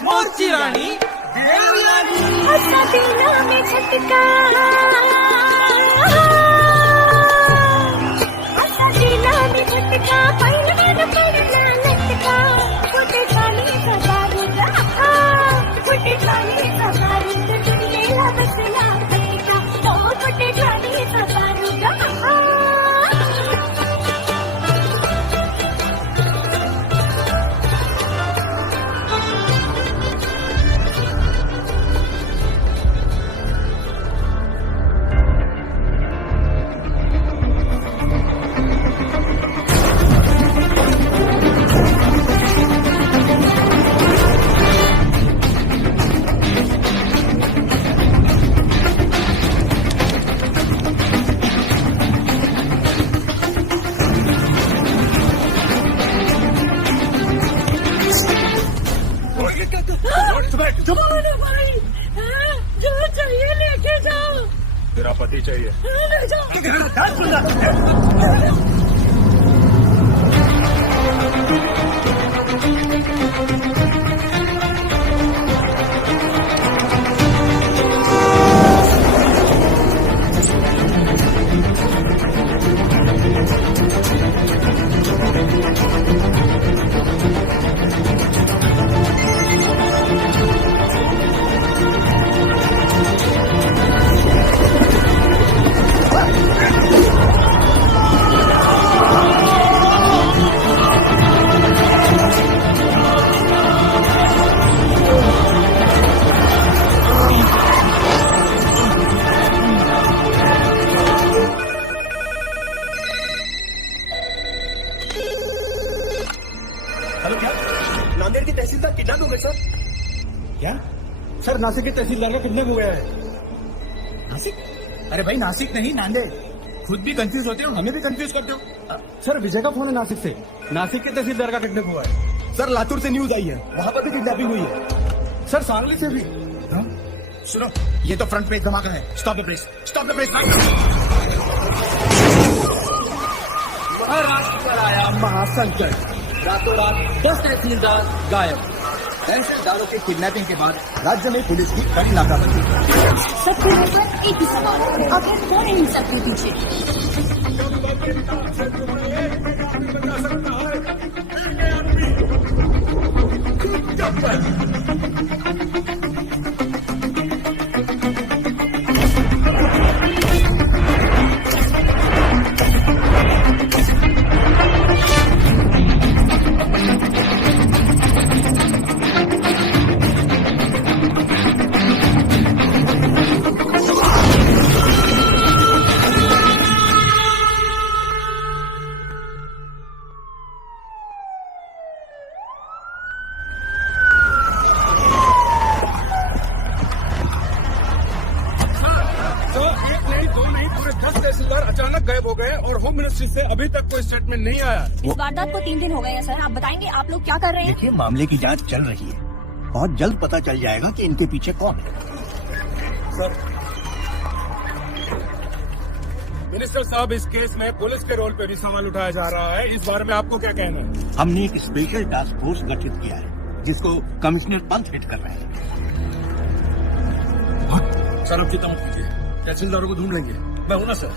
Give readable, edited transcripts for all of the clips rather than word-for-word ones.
मोर्ची रानी हसदिना में झटका हसदिना में झटका पैर पड़ना लटका फुटे खाली सबारूदा फुटे खाली सबारूदा दुनिया बसला बेटा तो फुटे खाली सबारूदा जो चाहिए लेके जाओ। तेरा पति चाहिए। ले जाओ। हेलो, क्या नांदेड़ की तहसीलदार किडनैप हो गए सर? क्या सर? नासिक के तहसीलदार का किडनैप हो गया है। नासिक? अरे भाई, नासिक नहीं, नांदेड़। खुद भी कंफ्यूज होते हो, हमें भी कंफ्यूज करते हो। सर विजय का फोन है नासिक से। नासिक के तहसीलदार का किडनैप हुआ है सर। लातूर से न्यूज आई है, वहाँ पर भी किडनैपिंग हुई है सर। सांगली से भी। सुनो, ये तो फ्रंट पेज धमाका है। Stop the press, stop the press. Maharashtra पर आया महासंकट, रातों रात 10 तहसीलदार गायब। तहसीलदारों के किडनैपिंग के बाद राज्य में पुलिस की कड़ी नाकाबंदी। सबके ऊपर एक ही सवाल, आखिर कौन है इन सबके पीछे? तहसीलदार अचानक गायब हो गए और होम मिनिस्ट्री से अभी तक कोई स्टेटमेंट नहीं आया। इस वारदात को 3 दिन हो गए हैं सर। आप बताएंगे आप लोग क्या कर रहे हैं? देखिए, मामले की जांच चल रही है। बहुत जल्द पता चल जाएगा कि इनके पीछे कौन है। सर, मिनिस्टर साहब, इस केस में पुलिस के रोल पे भी सवाल उठाया जा रहा है। इस बारे में आपको क्या कहना है? हमने एक स्पेशल टास्क फोर्स गठित किया है, जिसको कमिश्नर पंत हेड कर रहे हैं। सर, अब चिंता मत कीजिए, तहसीलदारों को ढूंढ लेंगे। मैं हूं ना सर।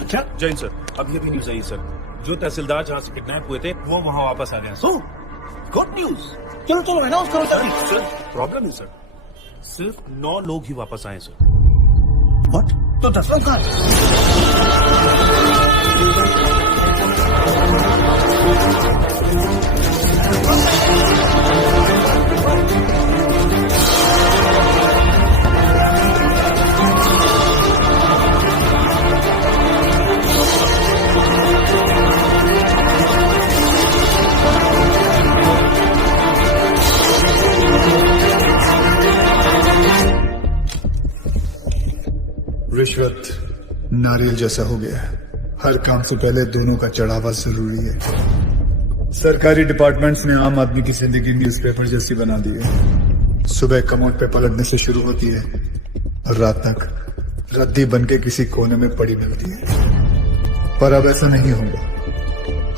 अच्छा, जैन सर, अब ये भी न्यूज आई सर, जो तहसीलदार जहाँ से किडनैप हुए थे वो वहाँ वापस आ गए। So good news. चलो चलो, अनाउंस करो जल्दी। सर, प्रॉब्लम है सर, सिर्फ 9 लोग ही वापस आए सर। व्हाट? तो 10 लोग कहाँ? रिश्वत नारियल जैसा हो गया है। हर काम से पहले दोनों का चढ़ावा जरूरी है। सरकारी डिपार्टमेंट्स ने आम आदमी की जिंदगी न्यूज़पेपर जैसी बना दी है। सुबह कमोड पे पलटने से शुरू होती है और रात तक रद्दी बनके किसी कोने में पड़ी मिलती है। पर अब ऐसा नहीं होगा।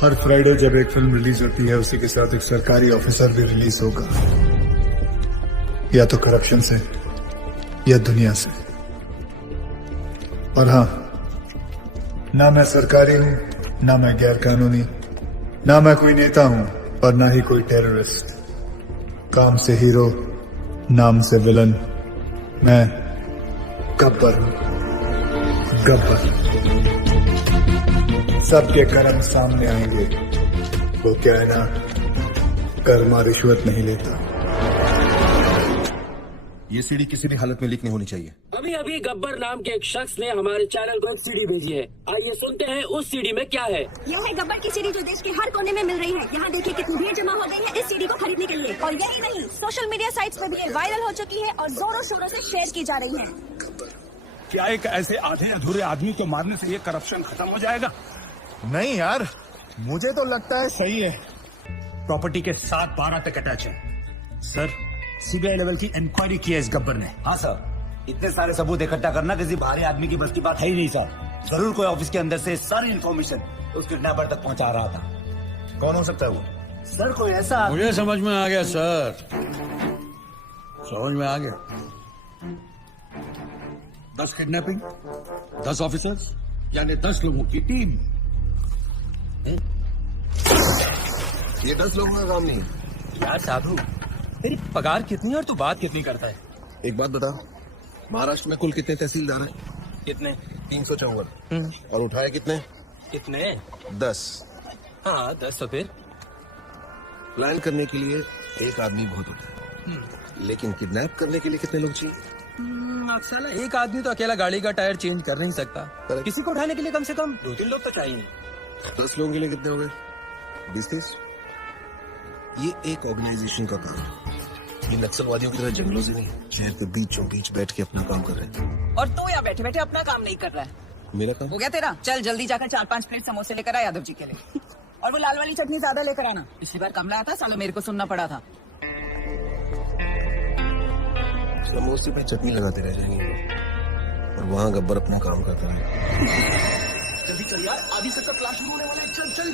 हर फ्राइडे जब एक फिल्म रिलीज होती है, उसी के साथ एक सरकारी ऑफिसर भी रिलीज होगा। या तो करप्शन से या दुनिया से। और हाँ, ना मैं सरकारी हूं, ना मैं गैर कानूनी, ना मैं कोई नेता हूं और ना ही कोई टेररिस्ट। काम से हीरो, नाम से विलन, मैं गब्बर हूं, गब्बर। सबके कर्म सामने आएंगे, वो क्या है ना, कर्मा रिश्वत नहीं लेता। ये सीडी किसी भी हालत में लीक नहीं होनी चाहिए। अभी अभी गब्बर नाम के एक शख्स ने हमारे चैनल को एक सीडी भेजी है। आइए सुनते हैं उस सीडी में क्या है। यह है गब्बर की सीडी जो देश के हर कोने में मिल रही है। यहाँ देखिए कितनी भीड़ जमा हो गई है इस सीडी को खरीदने के लिए। और यही नहीं, सोशल मीडिया साइट्स पर भी ये वायरल हो चुकी है और जोरों शोरों से शेयर की जा रही है। क्या एक ऐसे आधे अधूरे आदमी को मारने से ये करप्शन खत्म हो जाएगा? नहीं यार, मुझे तो लगता है सही है। प्रॉपर्टी के 7-12 तक अटैच है। सर, सीबीआई लेवल की इंक्वायरी की है इस गब्बर ने। हाँ सर, इतने सारे सबूत इकट्ठा करना किसी बाहरी आदमी की बस की बात है ही नहीं सर। जरूर कोई ऑफिस के अंदर से सारी इन्फॉर्मेशन उस किडनैपर तक पहुंचा रहा था। कौन हो सकता है वो? सर कोई ऐसा मुझे समझ में आ गया सर, समझ में आ गया। 10 किडनैपिंग, 10 ऑफिसर्स, यानी 10 लोगों की टीम। ये 10 लोगों का काम नहीं है। यार साधु, तेरी पगार कितनी है और तू बात कितनी करता है? एक बात बता, महाराष्ट्र में कुल कितने तहसीलदार हैं? कितने? 354। और उठाए कितने? कितने? 10। हाँ 10। तो फिर प्लान करने के लिए एक आदमी बहुत होता है, लेकिन किडनैप करने के लिए कितने लोग चाहिए? साला एक आदमी तो अकेला गाड़ी का टायर चेंज कर नहीं सकता। Correct. किसी को उठाने के लिए कम से कम 2-3 लोग तो चाहिए। 10 लोगों के लिए कितने हो गए? 20-30। ये एक ऑर्गेनाइजेशन का काम है। ये नक्सलवादियों की तरह जंगलों से नहीं, शहर के बीचों बीच बैठ के अपना काम कर रहे हैं। और तू यहाँ बैठे बैठे अपना काम नहीं कर रहा है। मेरा काम हो गया तेरा? चल जल्दी जाकर 4-5 प्लेट समोसे लेकर आ यादव जी के लिए। और वो लाल वाली चटनी ज्यादा लेकर आना। पिछली बार कम लाया था, साला मेरे को सुनना पड़ा था। समोसे पे चटनी लगाते रह जाएंगे और वहाँ गब्बर अपना काम करता है। जल्दी चल यार, आधी से तो क्लास शुरू होने वाला है। चल चल।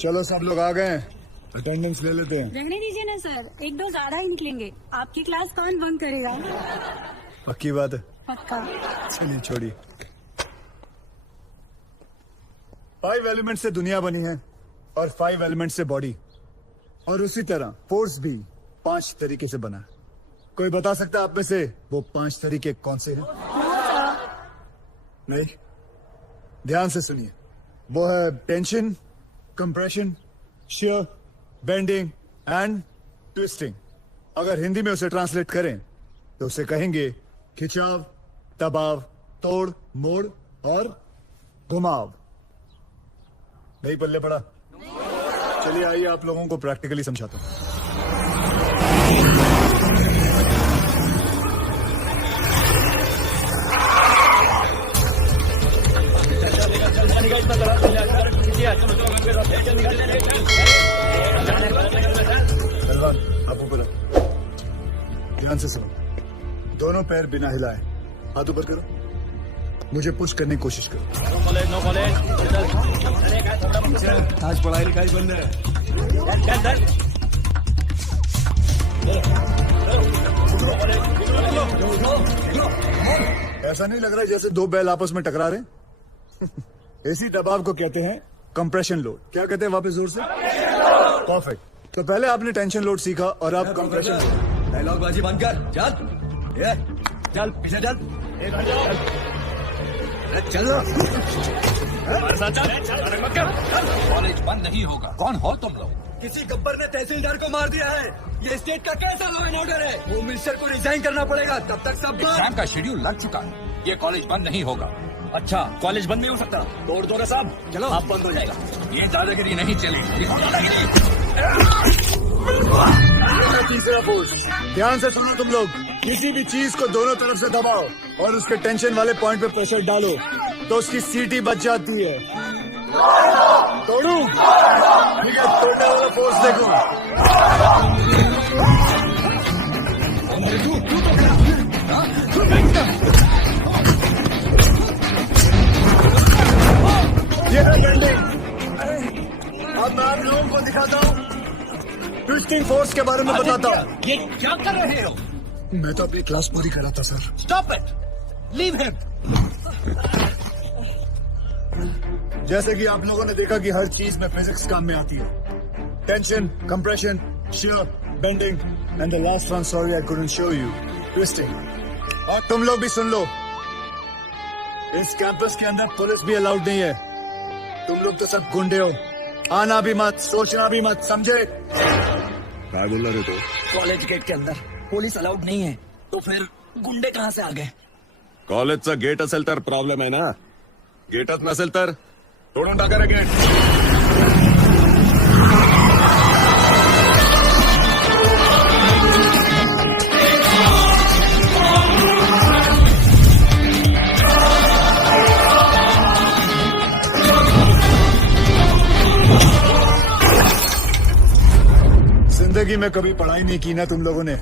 चलो सब लोग आ गए, अटेंडेंस ले लेते हैं। रहने दीजिए ना सर, 1-2 ज्यादा ही निकलेंगे। आपकी क्लास कौन बंक करेगा? पक्की बात है? पक्का। चलिए छोड़िए। 5 एलिमेंट से दुनिया बनी है और 5 एलिमेंट से बॉडी, और उसी तरह फोर्स भी 5 तरीके से बना है। कोई बता सकता है आप में से वो 5 तरीके कौन से हैं? नहीं, ध्यान से सुनिए। वो है tension, compression, shear, bending and twisting. अगर हिंदी में उसे ट्रांसलेट करें तो उसे कहेंगे खिंचाव, दबाव, तोड़, मोड़ और घुमाव। नहीं पल्ले पड़ा? चलिए आइए आप लोगों को प्रैक्टिकली समझाता हूं। पहलवान, आप ऊपर आओ। ध्यान से सुनो। दोनों पैर बिना हिलाए हाथ ऊपर करो। मुझे पुश करने की कोशिश करो। आज पढ़ाई लिखाई बंद है। ऐसा नहीं लग रहा है जैसे 2 बैल आपस में टकरा रहे हैं? इसी दबाव को कहते हैं कंप्रेशन लोड। क्या कहते हैं वापस जोर से? परफेक्ट। तो पहले आपने टेंशन लोड सीखा और अब कंप्रेशन लोड। डायलॉग बाजी बंद कर, चल ये चल पीछे चल, चल कॉलेज बंद नहीं होगा। कौन हो तुम लोग? किसी गब्बर ने तहसीलदार को मार दिया है। ये स्टेट का कैसा लॉ एंड ऑर्डर है? होम मिनिस्टर को रिजाइन करना पड़ेगा, तब तक सब एग्जाम का शेड्यूल लग चुका है। ये कॉलेज बंद नहीं होगा। अच्छा, कॉलेज बंद नहीं हो सकता? तोड़ दो ना साहब। चलो आप बंद हो जाएगा। ये दादागिरी नहीं चलेगी। तीसरा पुश। ध्यान से सुनो तुम लोग। किसी भी चीज को दोनों तरफ से दबाओ और उसके टेंशन वाले पॉइंट पे प्रेशर डालो तो उसकी सीटी बच जाती है। तोड़ू? ठीक है, तोड़ने वाला फोर्स देखो। ये है बेंडिंग। अब मैं आप लोगों को दिखाता हूँ ट्विस्टिंग फोर्स के बारे में बताता हूँ। ये क्या कर रहे हो? मैं तो अपनी क्लास पूरी करा था sir. Stop it, leave him. जैसे कि आप लोगों ने देखा कि हर चीज में फिजिक्स काम में आती है। Tension, compression, shear, bending and the last one, sorry I couldn't show you, twisting. और तुम लोग भी सुन लो, इस कैंपस के अंदर पुलिस भी अलाउड नहीं है। तुम लोग तो सब गुंडे हो, आना भी मत, सोचना भी मत, समझे? काय बोल रहे तो? कॉलेज गेट के अंदर पुलिस अलाउड नहीं है, तो फिर गुंडे कहाँ से आ गए? कॉलेजचा गेट असेल तर प्रॉब्लेम आहे ना, गेटच नसेल तर तोडून टाका रे गेट. जिंदगी में कभी पढ़ाई नहीं की ना तुम लोगों ने,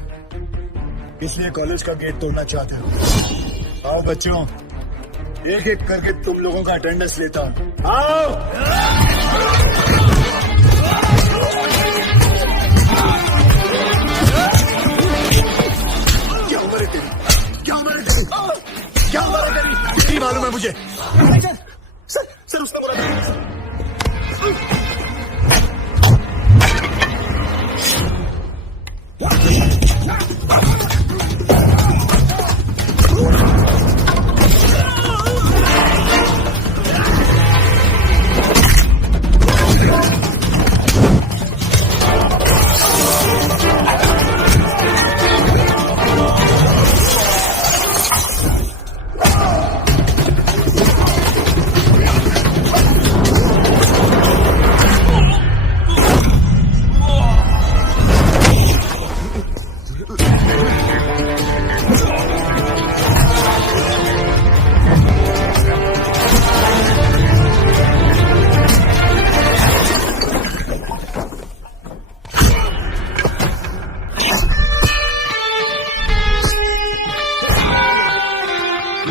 इसलिए कॉलेज का गेट तोड़ना चाहते हो। आओ बच्चों, एक एक करके तुम लोगों का अटेंडेंस लेता हूं। आओ। क्या उम्र है तेरी? क्या उम्र है तेरी? क्या उम्र है तेरी? नहीं मालूम है मुझे। सर उसने बोला था।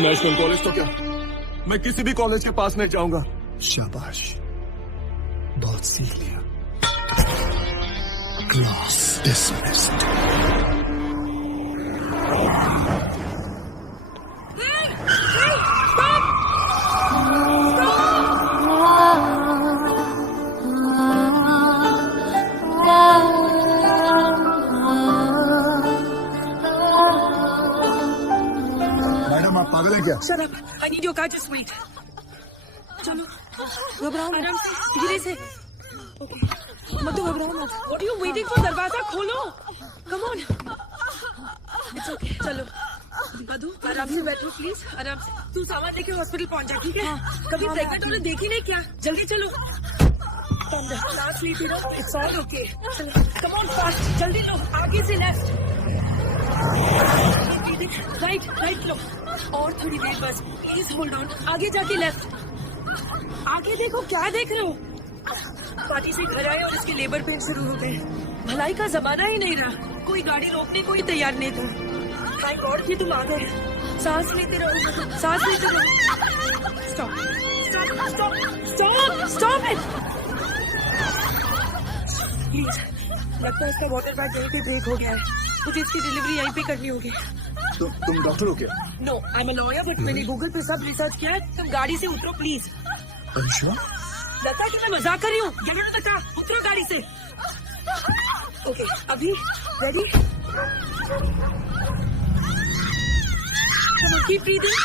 नेशनल कॉलेज तो क्या, मैं किसी भी कॉलेज के पास नहीं जाऊंगा. शाबाश, बहुत सीख लिया. Class dismissed. मैडम आप पागल हैं क्या? Shut up. I need your car. Just wait. चलो, घबराओ आराम से, धीरे से. मत तो घबराओ मत. What are you waiting for? दरवाजा खोलो. Come on. It's okay. चलो. मधु, आराम से बैठो प्लीज. आराम से. तू सामान लेके हॉस्पिटल पहुंच जा, ठीक है? कभी प्रेग्नेंट होने देखी नहीं क्या? जल्दी चलो. सांस लीजिए ना. It's all okay. चलो. Come on fast. जल्दी लो. आगे से लेफ्ट. राइट लो. और थोड़ी देर बस. Please hold on. आगे जाके लेफ्ट. आगे देखो, क्या देख रहे हो? पार्टी से घर आए और इसके लेबर पेन शुरू हो गए. भलाई का जमाना ही नहीं रहा. कोई गाड़ी रोकने को ही तैयार नहीं था. थैंक गॉड कि तुम आ गए. सांस लेते रहो, सांस लेते रहो. Stop it. प्लीज. लगता है इसका वाटर बैग यहीं पे ब्रेक हो गया है. मुझे इसकी डिलीवरी यहीं पे करनी होगी. तो तुम डॉक्टर हो क्या? No, I am a lawyer, but मैंने गूगल पे सब रिसर्च किया है. तुम गाड़ी से उतरो प्लीज. अच्छा? लगता है कि मैं मजाक कर रही हूँ. गेट तक उतरो गाड़ी से. ओके, अभी ready? Come on, keep breathing.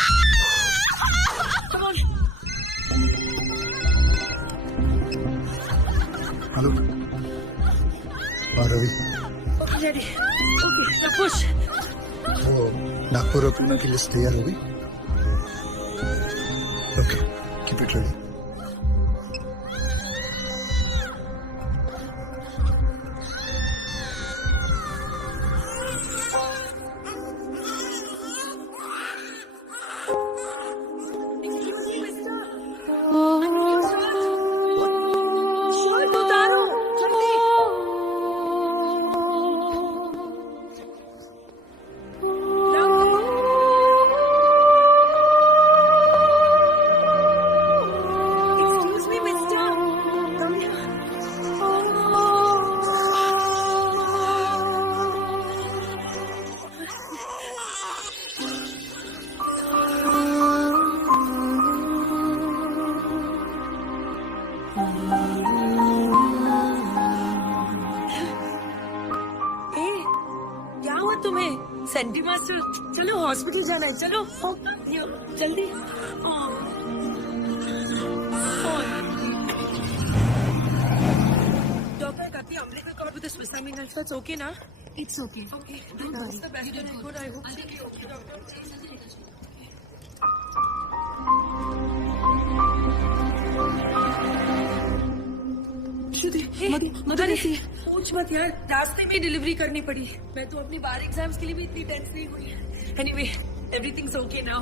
Come on. Hello. Ravi. Ready. Okay, now push. वो नागपुर ओपन की लिस्ट तैयार होगी? Okay, keep it ready. तुम्हें सेंटी मास्टर, चलो हॉस्पिटल जाना है, चलो ये, जल्दी। डॉक्टर कहती है Amrita Kaur with Swiss army knife, it's okay ना? It's okay okay, don't worry. I hope पूछ मत यार, रास्ते में डिलीवरी करनी पड़ी। मैं तो अपनी बार एग्जाम्स के लिए भी इतनी टेंस नहीं हुई है। Anyway, everything's okay now.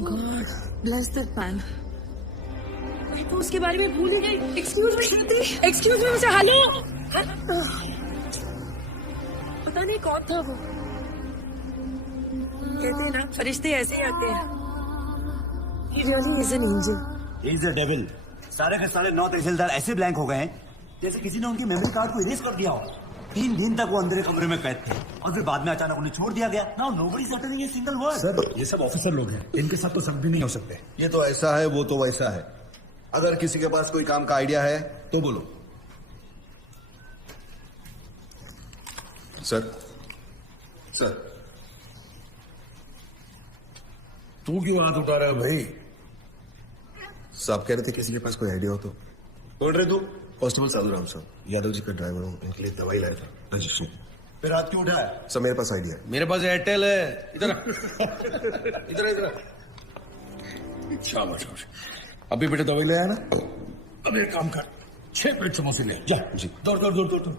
God bless that man. मैं तो उसके बारे में भूल ही गई। एक्सक्यूज मी श्रुति, एक्सक्यूज मी, मुझे हेलो। पता नहीं कौन था वो। कहते हैं ना फरिश्ते ऐसे ही आते हैं। He really is an angel. He is a devil. सारे के सारे 9 तहसीलदार ऐसे ब्लैंक हो गए हैं जैसे किसी ने उनकी मेमोरी कार्ड को इरेज कर दिया हो। 3 दिन तक वो अंदर कमरे में कैद थे और फिर बाद में अचानक उन्हें छोड़ दिया गया। Now nobody is uttering a single word. Sir ये सब ऑफिसर लोग हैं, इनके साथ तो सब भी नहीं हो सकते। ये तो ऐसा है, वो तो वैसा है। अगर किसी के पास कोई काम का आइडिया है तो बोलो। सर, सर, तू क्यों हाथ उठा रहा है भाई? साहब कह रहे थे किसी के पास कोई आइडिया हो तो। बोल रहे तू? कांस्टेबल साधु राम साहब, यादव जी का ड्राइवर हूँ, इनके लिए दवाई लाया था, रजिस्ट्री। फिर हाथ क्यों उठाया? सर मेरे पास आइडिया है। मेरे पास एयरटेल है। इधर इधर इधर। शाबाश शाबाश। अभी बेटे दवाई ले आया ना? अब एक काम कर, 6 प्लेट समोसे ले जा। जी। दौड़ दौड़ दौड़ दौड़।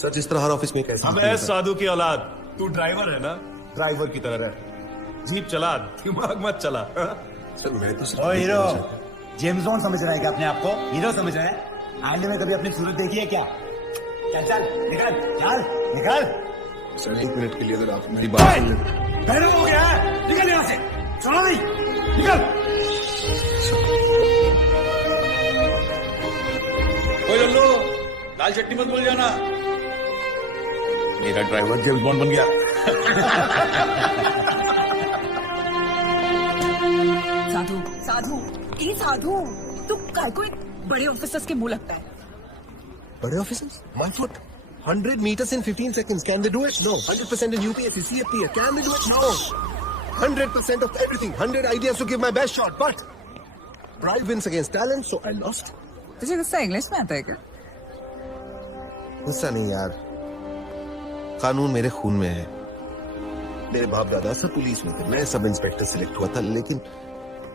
सर जिस तरह हर ऑफिस में एक ऐसा अबे साधु की औलाद, तू ड्राइवर है ना? ड्राइवर की तरह रहे। जीप चला, दिमाग मत चला। सर मैं तो ओ हीरो, जेम्स बॉन्ड समझ रहा है क्या अपने आप को? हीरो समझ रहा है? आईने में कभी अपनी सूरत देखी है क्या? चल चल निकल, चल निकल। सर 1 मिनट के लिए अगर आप मेरी बात सुन लें। पहले हो गया है, निकल यहाँ से। चलो भाई निकल। ओए लल्लू, दाल चटनी मत भूल जाना। मेरा ड्राइवर जेम्स बॉन्ड बन गया। साधु, साधु, ये साधु, तू काय को एक बड़े ऑफिसर्स के मुंह लगता है। बड़े officers? 1 foot, 100 meters in 15 seconds. Can they do it? No. 100% in UPSC, CFP. Can they do it? No. 100% of everything. 100 ideas to give my best shot, but pride wins against talent, so I lost. तुझे गुस्सा English में आता है क्या? गुस्सा नहीं यार, कानून मेरे खून में है। मेरे बाप दादा सब पुलिस में थे, मैं सब इंस्पेक्टर सिलेक्ट हुआ था, लेकिन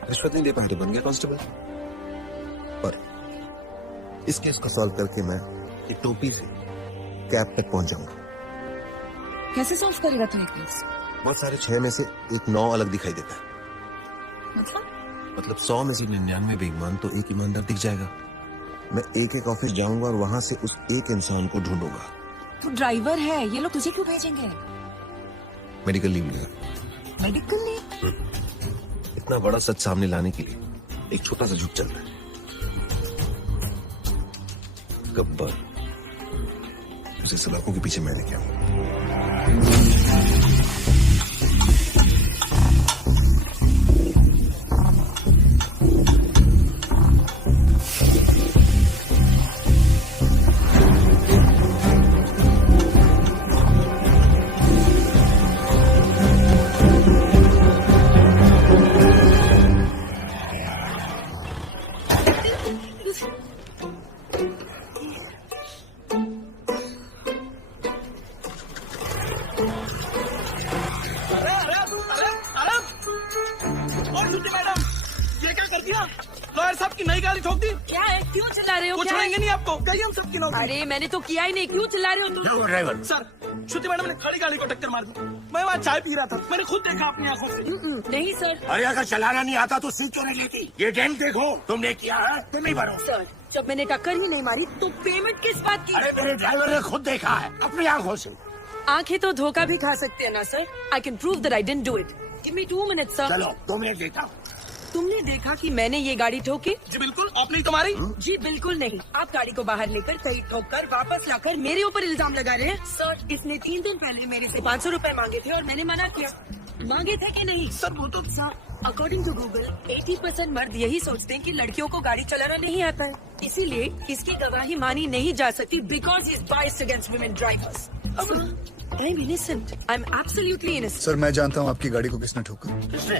रिश्वत नहीं दे पाए, बन गया कांस्टेबल। पर इस केस को सॉल्व करके मैं एक टोपी से कैप तक पहुंच जाऊंगा। कैसे सॉल्व करेगा तू ये केस? बहुत सारे 6 में से एक 9 अलग दिखाई देता है। मतलब 100 में से 99 बेईमान तो एक ईमानदार दिख जाएगा। मैं एक ऑफिस जाऊंगा और वहां से उस एक इंसान को ढूंढूंगा। तू ड्राइवर है, ये लोग तुझे क्यों भेजेंगे? मेडिकल लीव लिया। Medical leave? इतना बड़ा सच सामने लाने के लिए एक छोटा सा झुक चल रहा है। गब्बर, उसे सलाखों के पीछे मैं लेके आऊंगा। क्या है, क्यों चिल्ला रहे हो? कुछ क्या है? नहीं आपको, कहीं हम सबकी नौकरी। अरे मैंने तो किया ही नहीं, क्यों चिल्ला रहे हो तुम? ड्राइवर सर, श्रुति मैडम ने खड़ी गाड़ी को टक्कर मार दी। मैं वहाँ चाय पी रहा था, मैंने खुद देखा अपनी आंखों से। नहीं सर। अरे अगर चलाना नहीं आता तो सीट क्यों नहीं लेती? ये डेंट देखो, तुमने किया है, तुम नहीं भरो। सर, जब मैंने टक्कर ही नहीं मारी तो पेमेंट किस बात की? अरे मेरे ड्राइवर ने खुद देखा है अपनी आंखों से। आंखें तो धोखा भी खा सकते हैं ना sir. I can prove that I didn't do it. Give me 2 minutes sir. चलो तुमने देखा? तुमने देखा कि मैंने ये गाड़ी ठोकी? जी बिल्कुल, आपने ही तुम्हारी। जी बिल्कुल नहीं, आप गाड़ी को बाहर लेकर सही ठोक कर वापस लाकर मेरे ऊपर इल्जाम लगा रहे हैं। सर, इसने 3 दिन पहले मेरे से 500 रुपए मांगे थे और मैंने मना किया। मांगे थे कि नहीं? सर वो तो सर, अकॉर्डिंग टू गूगल 80% मर्द यही सोचते हैं कि लड़कियों को गाड़ी चलाना नहीं आता है, इसीलिए इसकी गवाही मानी नहीं जा सकती because is biased against women drivers. I'm innocent. I'm absolutely innocent. Sir मैं जानता हूँ आपकी गाड़ी को किसने ठोका। किसने?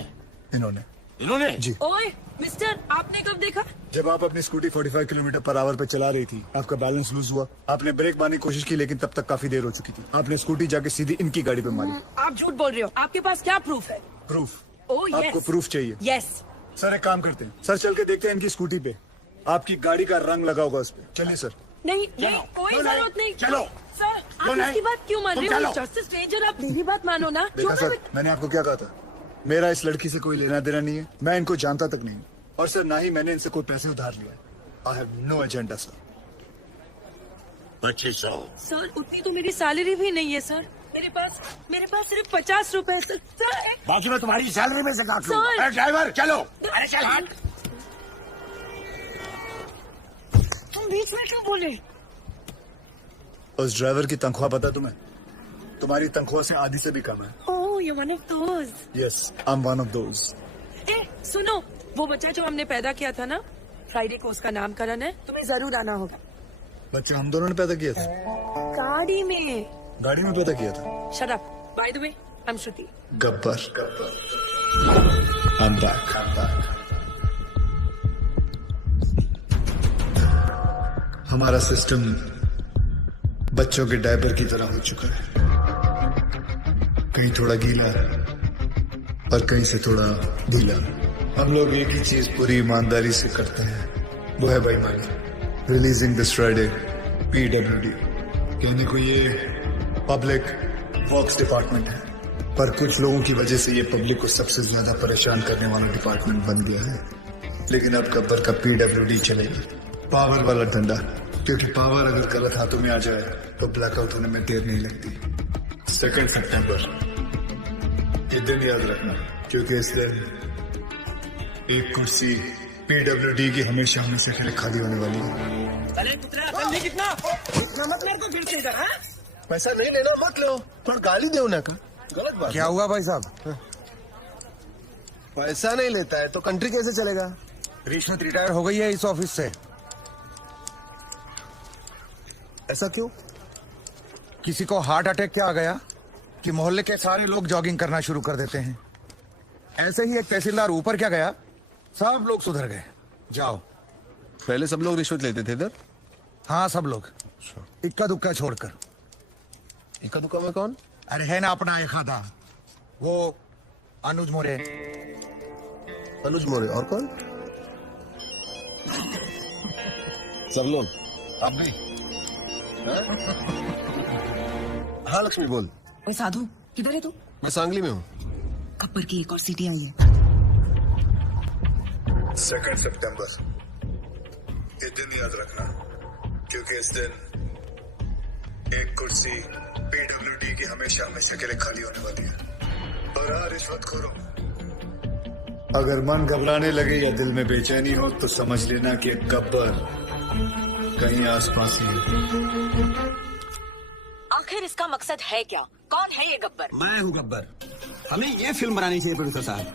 इन्होंने। इन्होंने? जी। ओए मिस्टर, आपने कब देखा? जब आप अपनी स्कूटी 45 किलोमीटर पर आवर पे चला रही थी, आपका बैलेंस लूज हुआ। आपने ब्रेक मारने की कोशिश की, लेकिन तब तक काफी देर हो चुकी थी। आपने स्कूटी जाके सीधी इनकी गाड़ी पे मारी। आप झूठ बोल रहे हो। आपके पास क्या प्रूफ है? प्रूफ? Oh yes. आपको प्रूफ चाहिए? यस। सर एक काम करते हैं, सर चल के देखते हैं इनकी स्कूटी पे आपकी गाड़ी का रंग लगा होगा उस पे। चलिए सर। नहीं नहीं, कोई जरूरत नहीं। चलो। सर आप इसकी बात क्यों मान रहे हो? जस्टिस मेजर, आप मेरी बात मानो ना। देखा सर, मैंने आपको क्या कहा था? मेरा इस लड़की से कोई लेना देना नहीं है, मैं इनको जानता तक नहीं, और सर ना ही मैंने इनसे कोई पैसे उधार लिया। I have no agenda sir. 2500। Sir उतनी तो मेरी सैलरी भी नहीं है सर। मेरे पास सिर्फ 50 रुपए है सर। सर बाकी मैं तुम्हारी सैलरी में से काट सर। लूंगा। अरे ड्राइवर चलो। अरे चल हट। तुम बीच में क्यों बोले? उस ड्राइवर की तनख्वाह पता तुम्हें? तुम्हारी तनख्वाह से आधी से भी कम है। Oh you one of those. Yes I am one of those. ए सुनो, वो बच्चा जो हमने पैदा किया था ना, फ्राइडे को उसका नामकरण है, तुम्हें जरूर आना होगा। बच्चा हम दोनों ने पैदा किया था? गाड़ी में। गाड़ी में पैदा किया था? Shut up. By the way, I am Shruti. Gabbar. I'm back. हमारा सिस्टम बच्चों के डायपर की तरह हो चुका है, कहीं थोड़ा गीला और कहीं से थोड़ा ढीला। हम लोग एक ही चीज पूरी ईमानदारी से करते हैं, वो है बेईमानी। रिलीजिंग दिस फ्राइडे PWD, कहने को ये पब्लिक वर्क्स डिपार्टमेंट है, पर कुछ लोगों की वजह से ये पब्लिक को सबसे ज्यादा परेशान करने वाला डिपार्टमेंट बन गया है। लेकिन अब गब्बर का PWD चलेगा, पावर वाला डंडा, क्योंकि पावर अगर गलत हाथों में आ जाए तो ब्लैकआउट होने में देर नहीं लगती। 2 सितंबर, ये दिन याद रखना, क्योंकि इस दिन एक कुर्सी PWD की हमेशा हमेशा के लिए खाली होने वाली है। अरे कितना मत मेरे को फिर से इधर। पैसा नहीं लेना मत लो, थोड़ा गाली दो ना का। गलत बात। क्या हुआ भाई साहब? पैसा नहीं लेता है तो कंट्री कैसे चलेगा? रिश्वत रिटायर हो गई है इस ऑफिस से। ऐसा क्यों? किसी को हार्ट अटैक क्या आ गया कि मोहल्ले के सारे लोग जॉगिंग करना शुरू कर देते हैं। ऐसे ही एक तहसीलदार ऊपर क्या गया, सब लोग सुधर गए। जाओ। पहले सब लोग रिश्वत लेते थे इधर? हाँ सब लोग, इक्का दुक्का छोड़कर। इक्का दुक्का में कौन? अरे है ना अपना एक आधा, वो अनुज मोरे। अनुज मोरे। और कौन? सब लोग। अब भी। हाँ लक्ष्मी बोल। अरे साधु, किधर है तू? मैं सांगली में हूँ। गब्बर की एक और सीटी आई है। 2 सितंबर, ये दिन याद रखना, क्योंकि इस दिन एक कुर्सी PWD की हमेशा हमेशा के लिए खाली होने वाली है। और हाँ रिश्वतखोरों, अगर मन घबराने लगे या दिल में बेचैनी हो तो समझ लेना कि गब्बर कहीं आसपास ही है। आखिर इसका मकसद है क्या? कौन है ये गब्बर? मैं हूँ गब्बर। हमें ये फिल्म बनानी चाहिए प्रोड्यूसर साहब।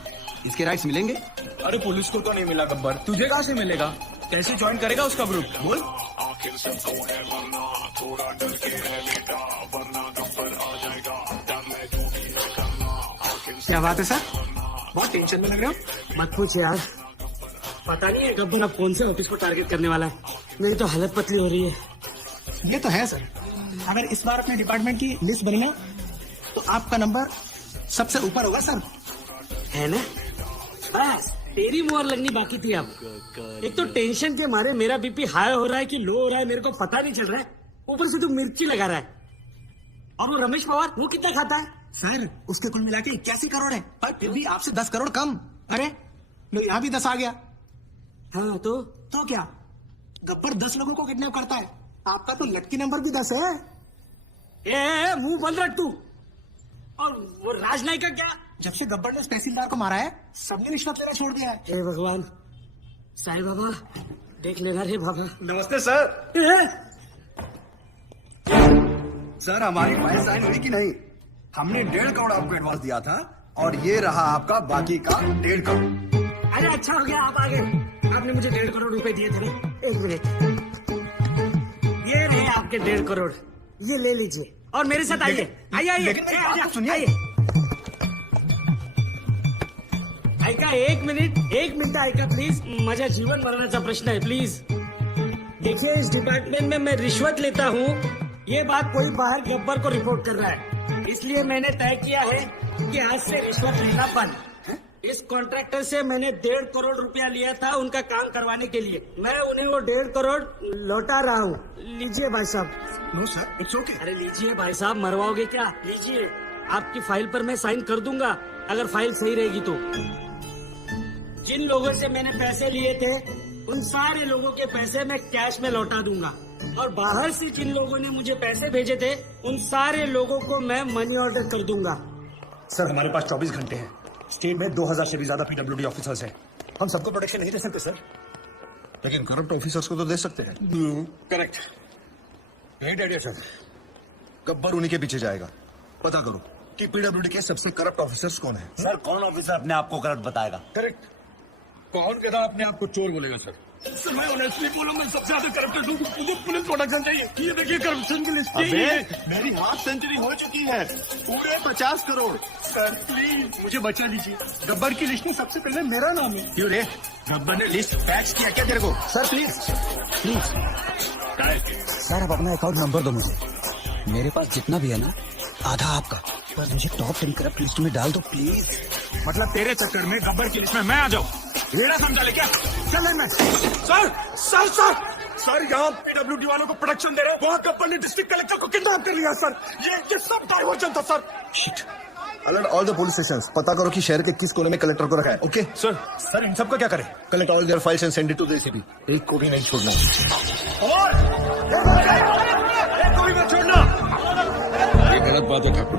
इसके राइट्स मिलेंगे? अरे पुलिस को तो नहीं मिला गब्बर, तुझे कहाँ से मिलेगा? कैसे ज्वाइन करेगा उसका ग्रुप? बोल। क्या बात है सर, बहुत टेंशन में लग रहे हो। मत पूछ यार, पता नहीं है गब्बर अब कौन से ऑफिस को टारगेट करने वाला है। मेरी तो हालत पतली हो रही है। ये तो है सर, अगर इस बार अपने डिपार्टमेंट की लिस्ट बनी ना तो आपका नंबर सबसे ऊपर होगा सर। है ना? बस तेरी मोहर लगनी बाकी थी। अब एक तो टेंशन के मारे मेरा बीपी हाई हो रहा है कि लो हो रहा है मेरे को पता नहीं चल रहा है, ऊपर से तू मिर्ची लगा रहा है। और वो रमेश पवार, वो कितना खाता है? सर उसके कुल मिला के 81 करोड़ है, पर फिर भी आपसे 10 करोड़ कम। अरे लो यहाँ भी 10 आ गया। हाँ तो क्या गब्बर 10 लोगों को किडनैप करता है, आपका तो लकी नंबर भी 10 है। ए मुंह बंद रख तू। और वो राजनाई का क्या? जब से गब्बर ने तहसीलदार को मारा है सबने रिश्वत लेना छोड़ दिया है। हे भगवान, साईं बाबा देख लेना रे बाबा। नमस्ते सर। सर हमारी फाइल साइन हुई कि नहीं? हमने 1.5 करोड़ आपको एडवांस दिया था और ये रहा आपका बाकी का 1.5 करोड़। अरे अच्छा हो गया आप आ गए। आपने मुझे 1.5 करोड़ रुपए दिए थे। एक मिनट, ये रहे आपके 1.5 करोड़, ये ले लीजिए और मेरे साथ आइए आइए आइए लेकिन मेरी बात सुनिए। आइए। ऐका एक मिनिट ऐका प्लीज, माझ्या जीवन मरणाचा प्रश्न है प्लीज। देखिए इस डिपार्टमेंट में मैं रिश्वत लेता हूँ, ये बात कोई बाहर गब्बर को रिपोर्ट कर रहा है, इसलिए मैंने तय किया है कि आज से रिश्वत लेना बंद। इस कॉन्ट्रैक्टर से मैंने 1.5 करोड़ रुपया लिया था उनका काम करवाने के लिए, मैं उन्हें वो 1.5 करोड़ लौटा रहा हूँ। लीजिए भाई साहब। No sir, it's okay. अरे लीजिए भाई साहब, मरवाओगे क्या? लीजिए, आपकी फाइल पर मैं साइन कर दूंगा अगर फाइल सही रहेगी तो। जिन लोगों से मैंने पैसे लिए थे उन सारे लोगों के पैसे मैं कैश में लौटा दूंगा, और बाहर से जिन लोगों ने मुझे पैसे भेजे थे उन सारे लोगों को मैं मनी ऑर्डर कर दूंगा। सर हमारे पास 24 घंटे हैं। स्टेट में 2000 से भी ज्यादा PWD ऑफिसर्स हैं। हम सबको प्रोटेक्शन नहीं दे सकते सर। लेकिन करप्ट ऑफिसर्स को तो दे सकते हैं। Correct, great idea sir. Gabbar उन्हीं के पीछे जाएगा। पता करो कि PWD के सबसे करप्ट ऑफिसर्स कौन है। सर कौन ऑफिसर अपने आप को करप्ट बताएगा? करेक्ट, कौन कहता अपने आप को चोर बोलेगा सर? सर मैं ऑनेस्टली बोला, मैं सबसे ज्यादा करप्टेड हूँ, मुझे पुलिस प्रोटेक्शन चाहिए। ये देखिए करप्शन की लिस्ट मेरी हाफ सेंचुरी हो चुकी है, पूरे 50 करोड़। सर प्लीज मुझे बचा दीजिए, गब्बर की लिस्ट में सबसे पहले मेरा नाम है। क्यों रे, गब्बर ने लिस्ट पैच किया क्या तेरे को? सर प्लीज प्लीज सर, अब अपना अकाउंट नंबर दो मुझे। मेरे पास जितना भी है ना, आधा आपका, पर मुझे टॉप 10 करप्ट लिस्ट में डाल दो प्लीज। मतलब तेरे चक्कर में गब्बर की लिस्ट में मैं आ जाऊँ? रेड़ा समझा ले क्या? चल मैं सर सर सर सर यहाँ PWD वालों को प्रोटेक्शन दे रहे हैं, वहाँ गब्बर ने डिस्ट्रिक्ट कलेक्टर को किडनैप कर लिया सर। ये सब डाइवर्जन था sir. Alert all the police stations, पता करो कि शहर के किस कोने में कलेक्टर को रखा है। ओके सर, सर इन सबका क्या करें? Collect all their files and send it to the ACP। एक को भी नहीं छोड़ना। कोई मत छोड़ना। ये गलत बात है ठाकुर।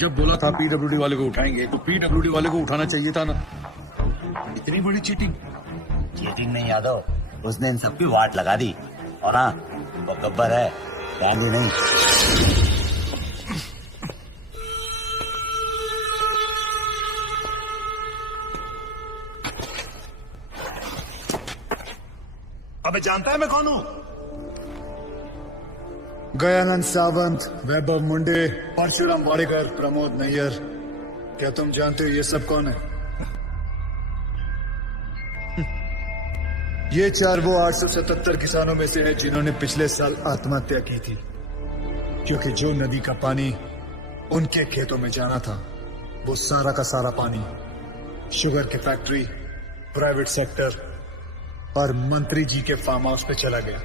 जब बोला था PWD वाले को उठाएंगे तो PWD वाले को उठाना चाहिए था ना। इतनी बड़ी चीटिंग। चीटिंग नहीं यादव, उसने इन सबकी वाट लगा दी, और हाँ वो गब्बर है, गांधी नहीं। अबे जानता है मैं कौन हूँ? गयानंद सावंत, वैभव मुंडे, परशुराम वाडेकर, प्रमोद नैयर। क्या तुम जानते हो ये सब कौन है? ये 4 वो 877 किसानों में से है जिन्होंने पिछले साल आत्महत्या की थी, क्योंकि जो नदी का पानी उनके खेतों में जाना था वो सारा का सारा पानी शुगर की फैक्ट्री, प्राइवेट सेक्टर और मंत्री जी के फार्म हाउस पे चला गया,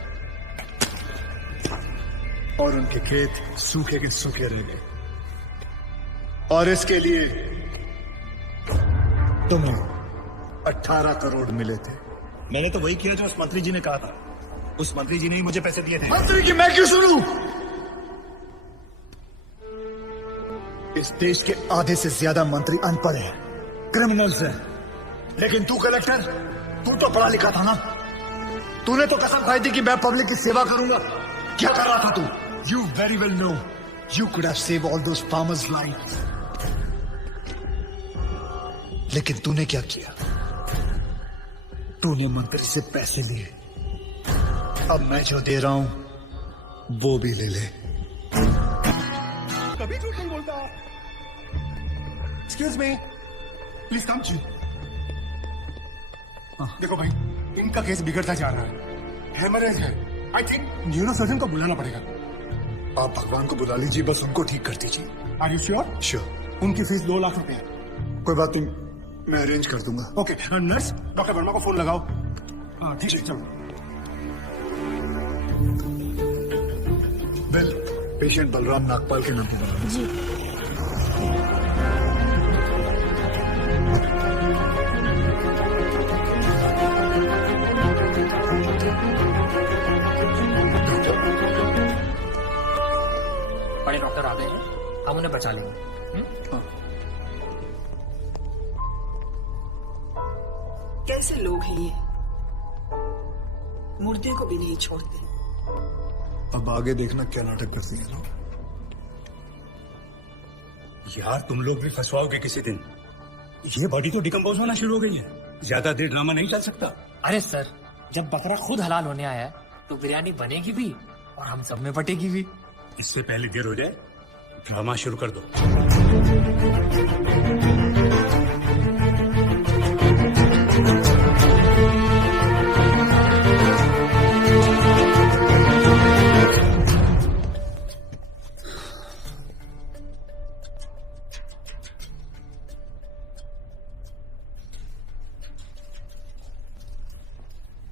और उनके खेत सूखे के सूखे रह गए। और इसके लिए तुम्हें 18 करोड़ मिले थे। मैंने तो वही किया जो उस मंत्री जी ने कहा था। उस मंत्री जी ने ही मुझे पैसे दिए थे। मंत्री की मैं क्यों सुनूं? इस देश के आधे से ज्यादा मंत्री अनपढ़ हैं, क्रिमिनल्स हैं, लेकिन तू कलेक्टर, तू तो पढ़ा लिखा था ना। तूने तो कसम खाई थी कि मैं पब्लिक की सेवा करूंगा। क्या कर रहा था तू? You very well know you could have save all those farmers life, लेकिन तूने क्या किया? तूने मंत्री से पैसे लिए। अब मैं जो दे रहा हूं वो भी ले ले। कभी झूठ नहीं बोलता। एक्सक्यूज मी, प्लीज कम जी। देखो भाई, इनका केस बिगड़ता जा रहा है, हेमरेज है। आई थिंक न्यूरो सर्जन को बुलाना पड़ेगा। आप भगवान को बुला लीजिए, बस उनको ठीक कर दीजिए। Are you sure? श्योर। उनकी फीस 2 लाख रुपए है। कोई बात नहीं, मैं अरेंज कर दूंगा। ओके, नर्स डॉक्टर वर्मा को फोन लगाओ। हाँ ठीक है, चलो। बिल पेशेंट बलराम नागपाल के नाम पे बना जी। बड़े डॉक्टर आ गए हैं, हम उन्हें बचा लेंगे। कैसे लोग हैं ये, मुर्दे को भी नहीं छोड़ते। अब आगे देखना क्या नाटक करती है लोग। यार तुम लोग भी फंसवाओगे किसी दिन। ये बॉडी तो डिकम्पोज होना शुरू हो गई है, ज्यादा देर ड्रामा नहीं चल सकता। अरे सर, जब बकरा खुद हलाल होने आया है तो बिरयानी बनेगी भी और हम सब में बटेगी भी। इससे पहले देर हो जाए ड्रामा शुरू कर दो।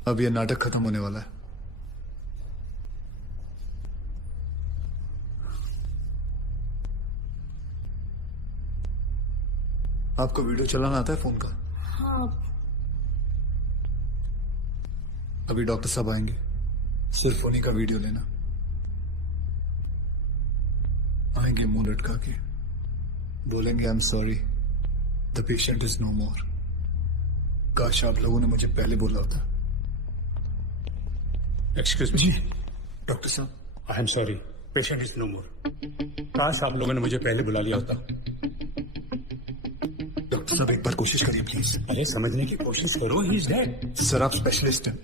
अब ये नाटक खत्म होने वाला है। आपको वीडियो चलाना आता है फोन का? हाँ। अभी डॉक्टर साहब आएंगे, सिर्फ उन्हीं का वीडियो लेना। आएंगे मुंह लटका के, बोलेंगे I am sorry, the patient is no more. काश आप लोगों ने मुझे पहले बोला होता। एक्सक्यूज मी डॉक्टर साहब, I am sorry, patient is no more. काश आप लोगों ने मुझे पहले बुला लिया होता। डॉक्टर साहब एक बार कोशिश करिए प्लीज। अरे समझने की कोशिश करो, ही इज डेड। सर आप स्पेशलिस्ट हैं,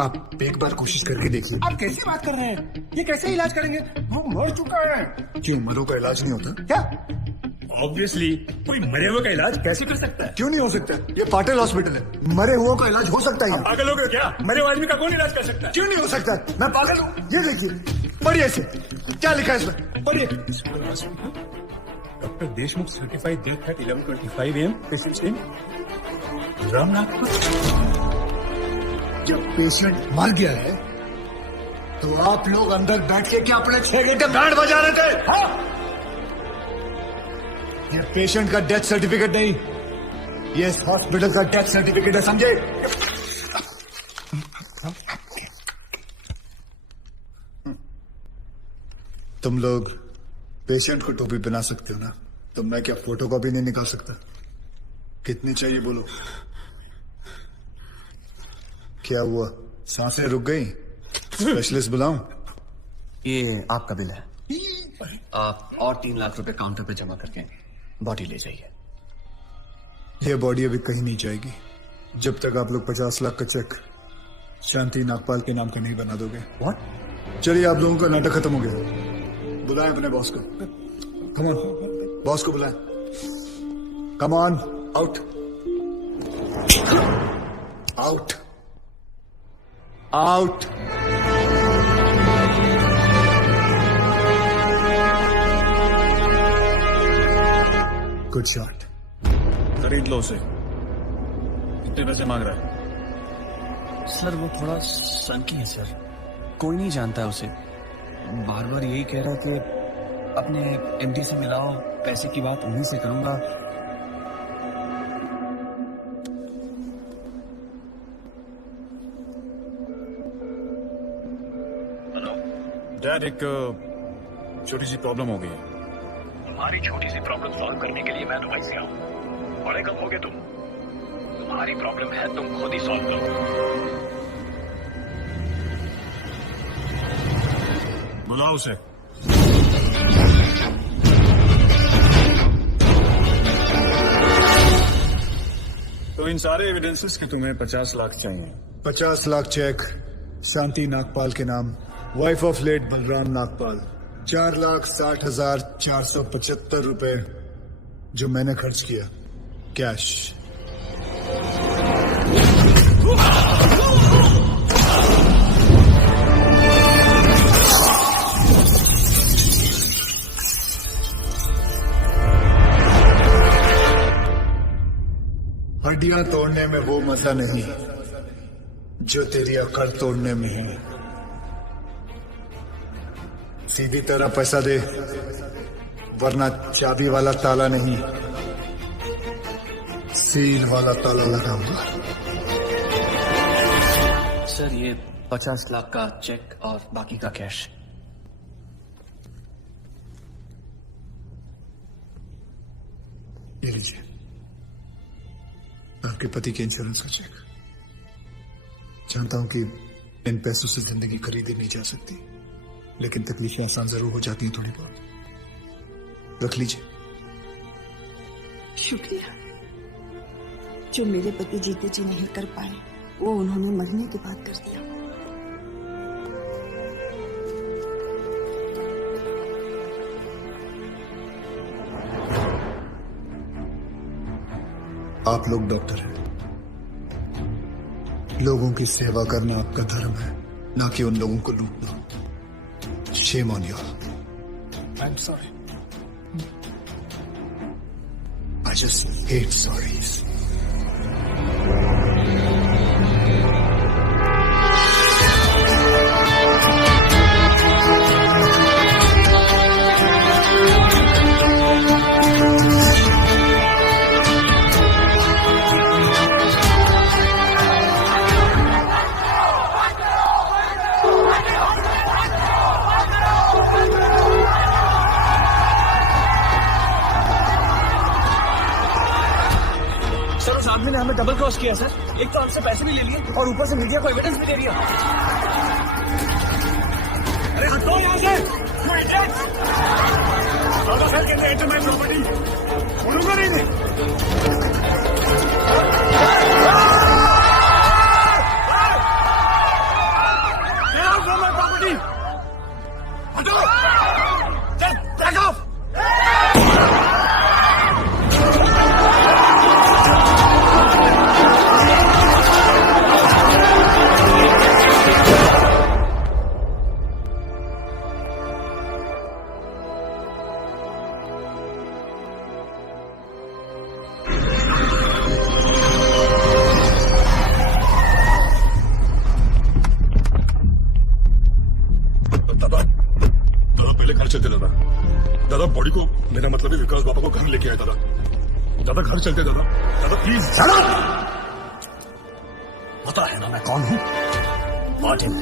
आप एक बार कोशिश करके देखिए। आप कैसी बात कर रहे हैं? ये कैसे इलाज करेंगे? वो मर चुका है। क्यों, मरों का इलाज नहीं होता? क्या? ऑब्वियसली कोई मरे हुए का इलाज कैसे कर सकता है? क्यों नहीं हो सकता? ये पाटिल हॉस्पिटल है, मरे हुओं का इलाज हो सकता है। पागल हो गए क्या? मरे हुए आदमी का कौन इलाज कर सकता है? क्यों नहीं हो सकता? मैं पागल हूँ? ये देखिए, पढ़िए इसे, क्या लिखा है इसमें, पढ़िए। Doctor Deshmukh certified death eight 11:25 AM, patient name Ramnath. जब पेशेंट मर गया है तो आप लोग अंदर बैठ के क्या अपने 6 घंटे बैंड बजा रहे थे? हाँ? ये पेशेंट का डेथ सर्टिफिकेट नहीं, ये इस हॉस्पिटल का डेथ सर्टिफिकेट है, समझे? तुम लोग पेशेंट को टोपी पहना सकते हो ना, तो मैं क्या फोटो कॉपी नहीं निकाल सकता? कितनी चाहिए बोलो? क्या हुआ, सांसें रुक गई? स्पेशलिस्ट बुलाऊं? ये आपका बिल है, आप और 3 लाख रुपए काउंटर पे जमा करके बॉडी ले जाइए। ये बॉडी अभी कहीं नहीं जाएगी जब तक आप लोग 50 लाख का चेक शांति नागपाल के नाम का नहीं बना दोगे। व्हाट? चलिए, आप लोगों का नाटक खत्म हो गया। बुलाएं अपने बॉस को। कम ऑन, बॉस को बुलाएं। Come on, out out out. Good shot. खरीद लो उसे। कितने पैसे मांग रहा है? सर वो थोड़ा सनकी है सर, कोई नहीं जानता उसे। बार बार यही कह रहा कि अपने एमडी से मिलाओ, पैसे की बात उन्हीं से करूंगा। डैड, एक छोटी सी प्रॉब्लम हो गई है। तुम्हारी छोटी सी प्रॉब्लम सॉल्व करने के लिए मैं दुबई से आऊं। बड़े कब होगे तुम? तुम्हारी प्रॉब्लम है, तुम खुद ही सॉल्व करो। बुलाओ उसे। तो इन सारे एविडेंसेस के तुम्हें 50 लाख चाहिए। 50 लाख चेक शांति नागपाल के नाम, wife of late Balram Nagpal. 4,60,475 रुपए जो मैंने खर्च किया, कैश। हड्डियां तोड़ने में वो मजा नहीं जो तेरी अकड़ तोड़ने में है। सीधी तरह पैसा दे, वरना चाबी वाला ताला नहीं, सील वाला ताला लगाऊंगा। सर ये 50 लाख का चेक और बाकी का कैश। ये लीजिए, आपके पति के इंश्योरेंस का चेक। जानता हूं कि इन पैसों से जिंदगी खरीदी नहीं जा सकती, लेकिन तकलीफें आसान जरूर हो जाती हैं थोड़ी बहुत। रख लीजिए। शुक्रिया। जो मेरे पति जीते जी नहीं कर पाए, वो उन्होंने मरने के बाद कर दिया। आप लोग डॉक्टर हैं, लोगों की सेवा करना आपका धर्म है, ना कि उन लोगों को लूटना। Shame on you. I am sorry. I just hate sorries. Sir उस आदमी ने हमें डबल क्रॉस किया सर। एक तो हमसे पैसे भी ले लिए और ऊपर से मीडिया को एविडेंस भी दे दिया। अरे हटो यहाँ से। उड़ूंगा नहीं। चलते दादा। दादा बॉडी को, मेरा मतलब है विकास बाबा को घर लेके आए दादा। दादा घर चलते दादा। दादा प्लीज। पता है ना मैं कौन हूँ? Patil,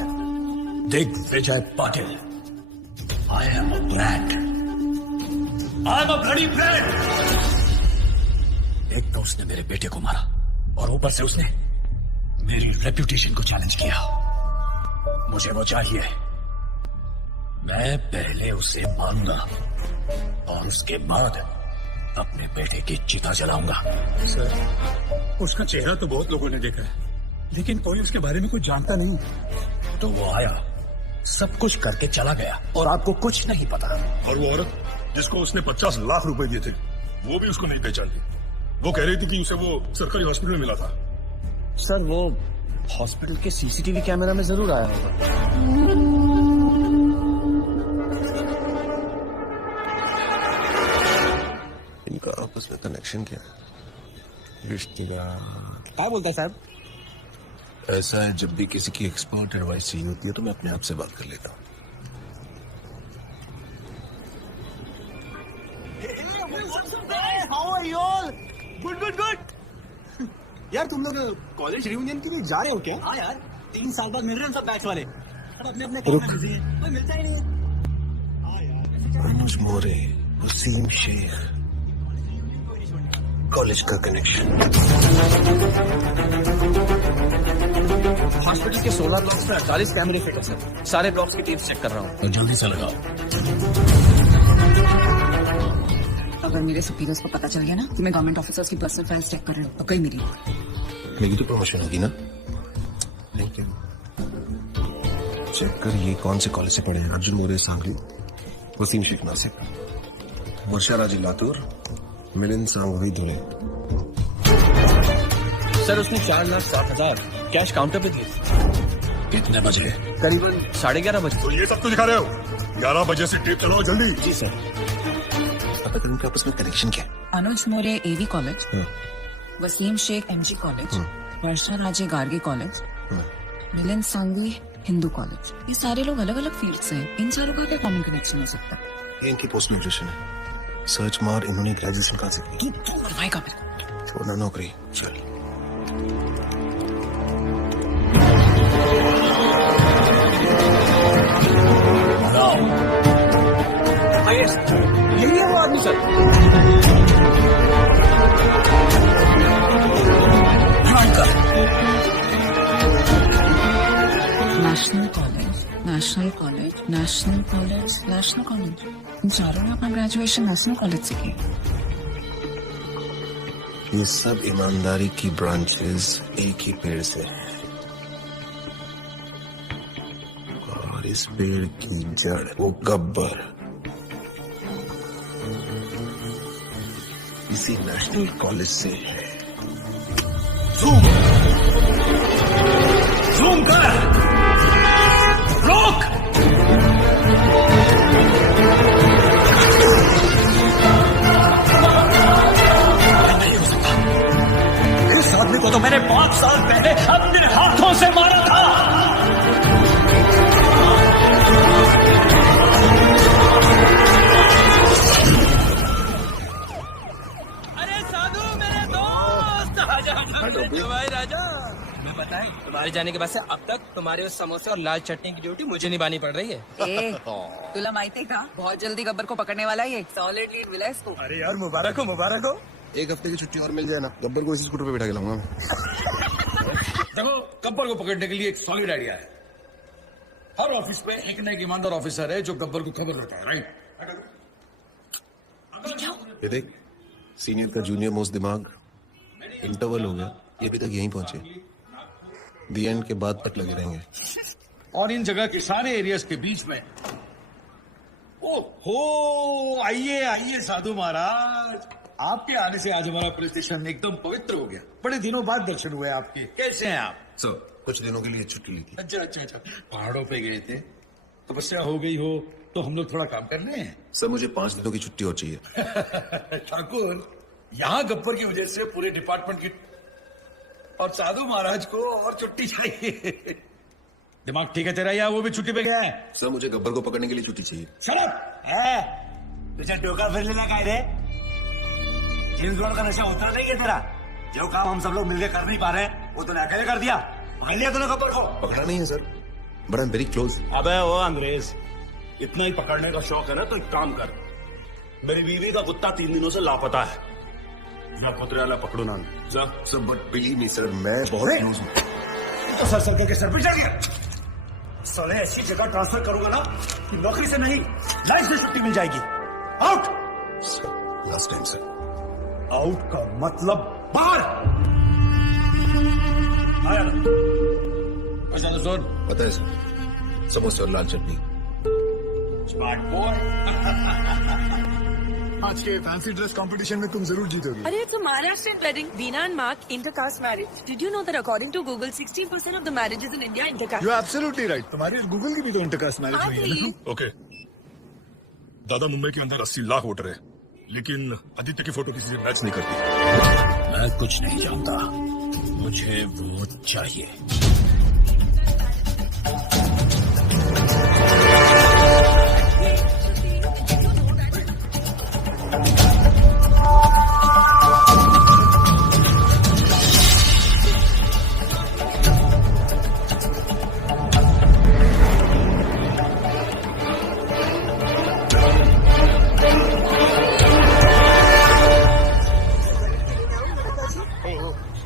Digvijay Patil. I am a brand. I am a bloody brand. एक तो उसने मेरे बेटे को मारा और ऊपर से उसने मेरी रेप्यूटेशन को चैलेंज किया। मुझे वो चाहिए। मैं पहले उसे मारूंगा और उसके बाद अपने बेटे की चिता जलाऊंगा। सर उसका चेहरा तो बहुत लोगों ने देखा है, लेकिन कोई उसके बारे में कुछ जानता नहीं। तो वो आया, सब कुछ करके चला गया और आपको कुछ नहीं पता। और वो औरत जिसको उसने 50 लाख रुपए दिए थे, वो भी उसको नहीं पहचानती। वो कह रही थी कि उसे वो सरकारी हॉस्पिटल में मिला था। सर वो हॉस्पिटल के सीसीटीवी कैमरा में जरूर आया होगा। इनका आपस में कनेक्शन क्या है? रिश्तेदार। क्या बोलता है साहब? ऐसा है, जब भी किसी की एक्सपर्ट एडवाइस चाहिए होती है तो मैं अपने आप से बात कर लेता हूँ। Good good good. यार तुम लोग कॉलेज रियूनियन के लिए जा रहे हो क्या? हाँ यार, 3 साल बाद मिल रहे हैं सब बैच वाले। अब अपने अपने काम में बिजी हैं। कोई मिलता ही नहीं है। अनुज मोरे, वसीम शेख, कॉलेज का कनेक्शन। हॉस्पिटल के 16 ब्लॉक्स में 48 कैमरे फिट है सर। सारे ब्लॉक्स की टीम्स चेक कर रहा हूँ। तो जल्दी से लगाओ। अगर मेरे सुपीरियर्स को पता चल गया ना कि मैं गवर्नमेंट ऑफिसर्स की पर्सनल फाइल्स चेक कर रही हूँ तो कहीं मेरी मेरी तो प्रमोशन होगी ना। Thank you. चेक कर ये कौन से कॉलेज से पढ़े हैं? अर्जुन मोरे सांगली, वसीम शेख नासिक, वर्षा राजी लातूर, मिलिंद सांघवी धुले। सर उसने 4,07,000 कैश काउंटर पे दिए। कितने बजे? करीबन 11:30 बजे। तो ये सब तो दिखा रहे हो। 11 बजे से टेप चलाओ जल्दी। जी सर। पता करूँ कि आपस में कनेक्शन क्या है? Anuj More AV college, Wasim Shaikh MG college, Varsha Raje Garge college, Milind Sanghvi Hindu college. ये सारे लोग अलग अलग फील्ड से हैं। इन चारों का क्या कॉमन कनेक्शन हो सकता है? ये इनकी पोस्ट ग्रेजुएशन है। सर्च मार, इन्होंने ग्रेजुएशन कहाँ से की? करवाएगा मेरे को। छोड़ना नौकरी, चल। यही है वो आदमी sir. National college, national college, national college, national college. इन चारों ने अपना ग्रेजुएशन नेशनल कॉलेज से की। ये सब ईमानदारी की ब्रांचेस एक ही पेड़ से हैं और इस पेड़ की जड़ वो गब्बर इसी नेशनल कॉलेज से है। जूम जूम कर, रोक। इस आदमी को तो मैंने 5 साल पहले अपने हाथों से मारा था। अरे साधु मेरे दोस्त, आजा भाई राजा। मैं बताएं, तुम्हारे जाने के बाद से अब तक तुम्हारे उस समोसे और लाल चटनी की ड्यूटी मुझे निभानी पड़ रही है। तुला माहिती का बहुत जल्दी गब्बर को पकड़ने वाला है ये। सॉलिड लीड मिला इसको। अरे यार मुबारक हो, मुबारक हो। एक हफ्ते की छुट्टी और मिल जाए ना, गब्बर को इसी स्कूटर पे बिठा के लाऊंगा मैं। देखो, गब्बर को पकड़ने के लिए एक सॉलिड आइडिया है। हर ऑफिस में एक ना एक ईमानदार ऑफिसर है जो गब्बर को खबर रहता है, राइट? ये देख, सीनियर का जूनियर मोस्ट दिमाग, इंटरवल हो गया, ये भी तक यहीं पहुंचे, दी एंड के बाद तक लगे रहेंगे। और इन जगह के सारे एरियाज के बीच में, ओहो, आइए आइए साधु महाराज, आपके आने से आज हमारा पुलिस स्टेशन एकदम पवित्र हो गया। बड़े दिनों बाद दर्शन हुए आपके। कैसे हैं आप? सर, कुछ दिनों के लिए छुट्टी ली थी। अच्छा अच्छा अच्छा, पहाड़ों पे गए थे, तपस्या हो गई हो तो हम लोग थोड़ा काम कर रहे हैं। सर, मुझे 5 दिनों की छुट्टी और चाहिए। ठाकुर, यहाँ गब्बर की वजह से पूरे डिपार्टमेंट की और साधु महाराज को और छुट्टी चाहिए। दिमाग ठीक है तेरा, या वो भी छुट्टी पे गया है? सर, मुझे गब्बर को पकड़ने के लिए छुट्टी चाहिए। शराब है तुझे टोका फिर लेना का रे? जेम्स बॉन्ड का नशा उतरा नहीं है तेरा? जो काम हम सब लोग मिलकर कर नहीं पा रहे हैं, वो तूने अकेले कर दिया। पकड़ लिया तूने गब्बर को? पकड़ा नहीं है sir, but I am very close. अबे ओ अंग्रेज, इतना ही पकड़ने का शौक है ना तो एक काम कर, मेरी बीवी का कुत्ता 3 दिनों से लापता है, मैं कुतरे वाला पकड़ू ना। Sir, but believe me sir, मैं बहुत क्लोज हूँ। तो सर करके सर पे चढ़िए। साले ऐसी जगह ट्रांसफर करूंगा ना कि नौकरी से नहीं, लाइफ से छुट्टी मिल जाएगी। Out. Last time sir. Out का मतलब बाहर। आया ना? अच्छा सुन, पता है सर, समोसे और लाल चटनी। Smart boy. आज के फैंसी ड्रेस कंपटीशन में तुम जरूर जीतोगे। Arey, it's a Maharashtrian wedding. Veena and Mark, intercaste marriage. Did you know that according to Google, 16% of the marriages in India are intercaste? You absolutely right. तुम्हारे Google की भी तो intercaste marriage हुई है ना? ओके, दादा मुंबई के अंदर 80 लाख वोटर है, लेकिन आदित्य की फोटो किसी से मैच नहीं करती। मैं कुछ नहीं जानता, मुझे वोट चाहिए।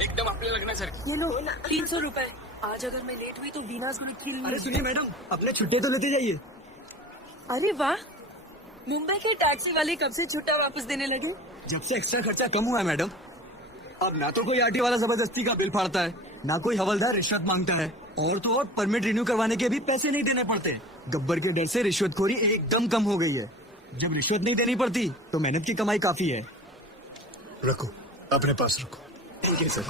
एकदम अपने लगना सर। ये लो 300 रुपए। आज अगर मैं लेट हुई तो वीनास को किल नहीं। अरे सुनिए मैडम, अपने छुट्टे तो लेते जाइए। अरे वाह, मुंबई के टैक्सी वाले कब से छुट्टा वापस देने लगे? जब से एक्स्ट्रा खर्चा कम हुआ है मैडम, अब ना तो कोई आरटी वाला जबरदस्ती का बिल फाड़ता है, ना कोई हवलदार रिश्वत मांगता है, और तो और परमिट रिन्यू करवाने के भी पैसे नहीं देने पड़ते। गब्बर के डर से रिश्वतखोरी एकदम कम हो गई है। जब रिश्वत नहीं देनी पड़ती तो मेहनत की कमाई काफी है। रखो, अपने पास रखो। ठीक है sir.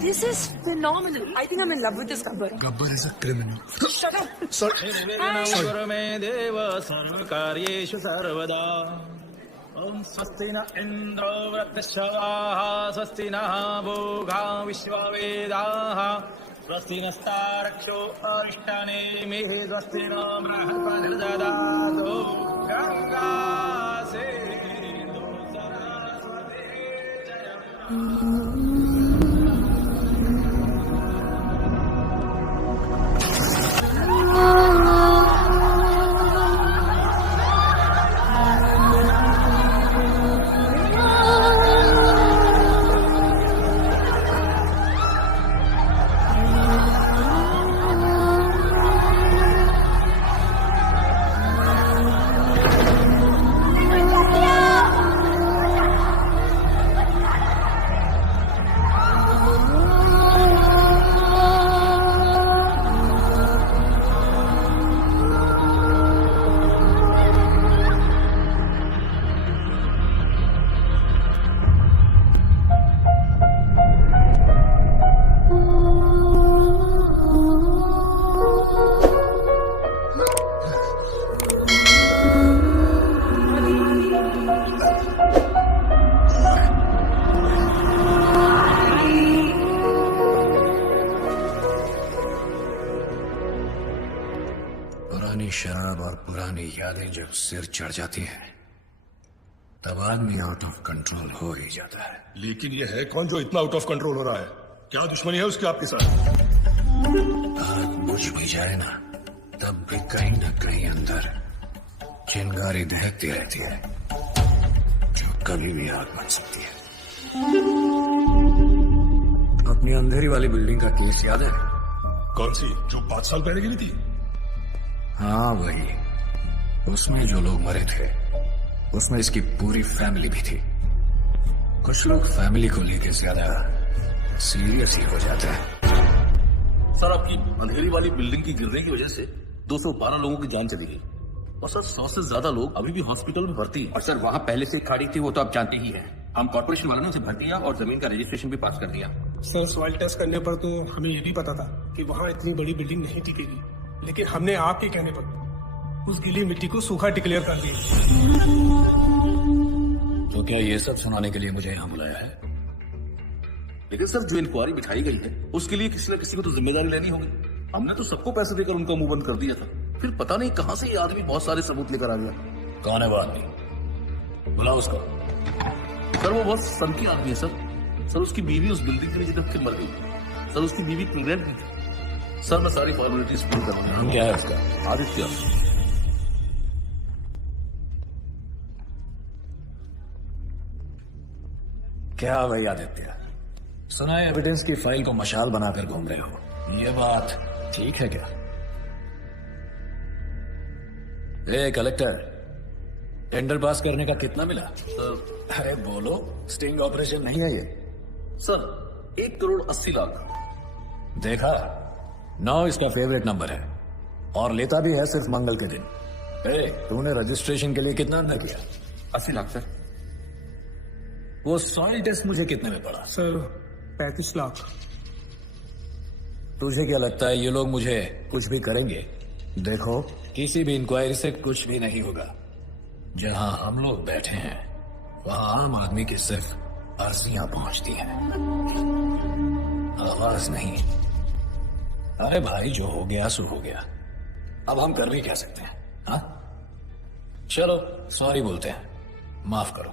This is phenomenal. I think I'm in love with this Gabbar. Gabbar is a criminal. Shut up. Sorry. में देव सर्वकार्येषु सर्वदा। ओम स्वस्ति न इंद्रो वृत्रश्रवाः, स्वस्ति नः भोगा विश्ववेदाः, स्वस्ति नस्तारक्षो अरिष्टानेमिः, स्वस्ति नो बृहस्पतिर्दधातु। गंगा सिंधु सरस्वती जयम्। पुरानी शराब और पुरानी यादें जब सिर चढ़ जाती हैं तब आदमी आउट ऑफ कंट्रोल हो ही जाता है। लेकिन ये है कौन जो इतना आउट ऑफ कंट्रोल हो रहा है? क्या दुश्मनी है उसकी आपके साथ? आग बुझ भी जाए ना तब भी कहीं न कहीं अंदर चिंगारी दहकती रहती है जो कभी भी आग बन सकती है। अपनी अंधेरी वाली बिल्डिंग का केस याद है? कौन सी जो 5 साल पहले गिरी थी? हाँ वही। उसमें जो लोग मरे थे उसमें इसकी पूरी फैमिली भी थी। कुछ लोग फैमिली को लेकर ज्यादा सीरियस ही हो जाते हैं। सर आपकी अंधेरी वाली बिल्डिंग की गिरने की वजह से 212 लोगों की जान चली गई और सर 100 से ज्यादा लोग अभी भी हॉस्पिटल में भर्ती हैं। और सर वहाँ पहले से खाड़ी थी वो तो आप जानते ही हैं। हम कॉर्पोरेशन वालों ने उसे भर दिया और जमीन का रजिस्ट्रेशन भी पास कर दिया। सर सॉइल टेस्ट करने पर तो हमें ये भी पता था कि वहाँ इतनी बड़ी बिल्डिंग नहीं टिकेगी, लेकिन हमने आपके कहने पर उस गीली मिट्टी को सूखा डिक्लेयर कर दिया। तो क्या ये सब सुनाने के लिए मुझे यहाँ बुलाया है? लेकिन सर जो इंक्वायरी बिठाई गई है उसके लिए किसी न किसी को तो जिम्मेदारी लेनी होगी। हमने तो सबको पैसे देकर उनका मुंह बंद कर दिया था, फिर पता नहीं कहां से ये आदमी बहुत सारे सबूत लेकर आ गया। कौन है वो आदमी? बुलाओ उसको। सर वो बहुत सनकी आदमी है सर। सर उसकी बीवी उस बिल्डिंग के नीचे दब के मर गई। सर उसकी बीवी प्रेग्नेंट भी थी। सर मैं सारी फॉर्मेलिटीज पूरी कर नाम क्या है उसका? आदित्य। क्या भाई आदित्य, सुना है एविडेंस की फाइल को मशाल बनाकर घूम रहे हो, ये बात ठीक है क्या? ए कलेक्टर, टेंडर पास करने का कितना मिला? अरे बोलो, स्टिंग ऑपरेशन नहीं है ये। सर 1,80,00,000। देखा, 9 इसका फेवरेट नंबर है और लेता भी है सिर्फ मंगल के दिन। ए, तूने रजिस्ट्रेशन के लिए कितना अंदर किया? 80 लाख सर। वो सॉइल टेस्ट मुझे कितने में पड़ा? सर 35 लाख। तुझे क्या लगता है ये लोग मुझे कुछ भी करेंगे? देखो, किसी भी इंक्वायरी से कुछ भी नहीं होगा। जहां हम लोग बैठे हैं वहां आम आदमी की सिर्फ अर्जियां पहुंचती हैं, आवाज नहीं। अरे भाई, जो हो गया सो हो गया, अब हम कर भी क्या सकते हैं? हाँ, चलो सॉरी बोलते हैं, माफ करो।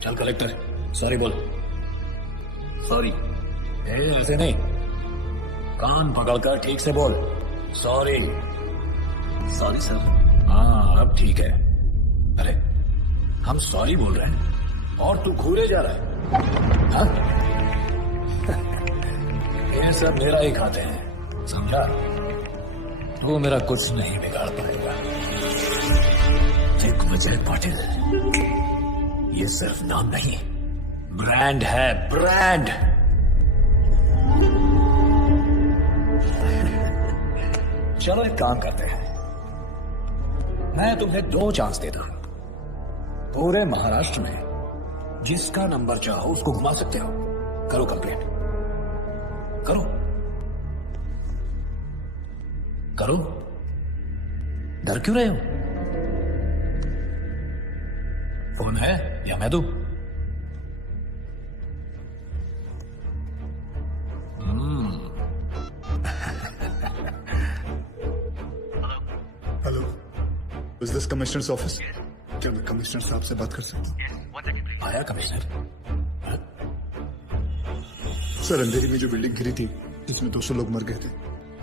चल कलेक्टर, सॉरी बोल। सॉरी। ऐसे नहीं, कान पकड़कर ठीक से बोल। सॉरी। Sorry sir. हाँ अब ठीक है। अरे हम सॉरी बोल रहे हैं और तू घूरे जा रहा है, हाँ? ये सब मेरा ही खाते हैं, समझा? वो मेरा कुछ नहीं बिगाड़ पाएगा। दिग्विजय पाटिल, ये सिर्फ नाम नहीं, ब्रांड है, ब्रांड। चलो एक काम करते हैं, मैं तुम्हें 2 चांस देता हूं। पूरे महाराष्ट्र में जिसका नंबर चाहो उसको घुमा सकते हो। करो कंप्लेंट, करो करो, डर क्यों रहे हो? फोन है या मैं दूं? Hello, is this commissioners office? क्या मैं कमिश्नर साहब से बात कर सकता हूँ? आया कमिश्नर? सर, अंधेरी में जो बिल्डिंग गिरी थी इसमें 200 लोग मर गए थे,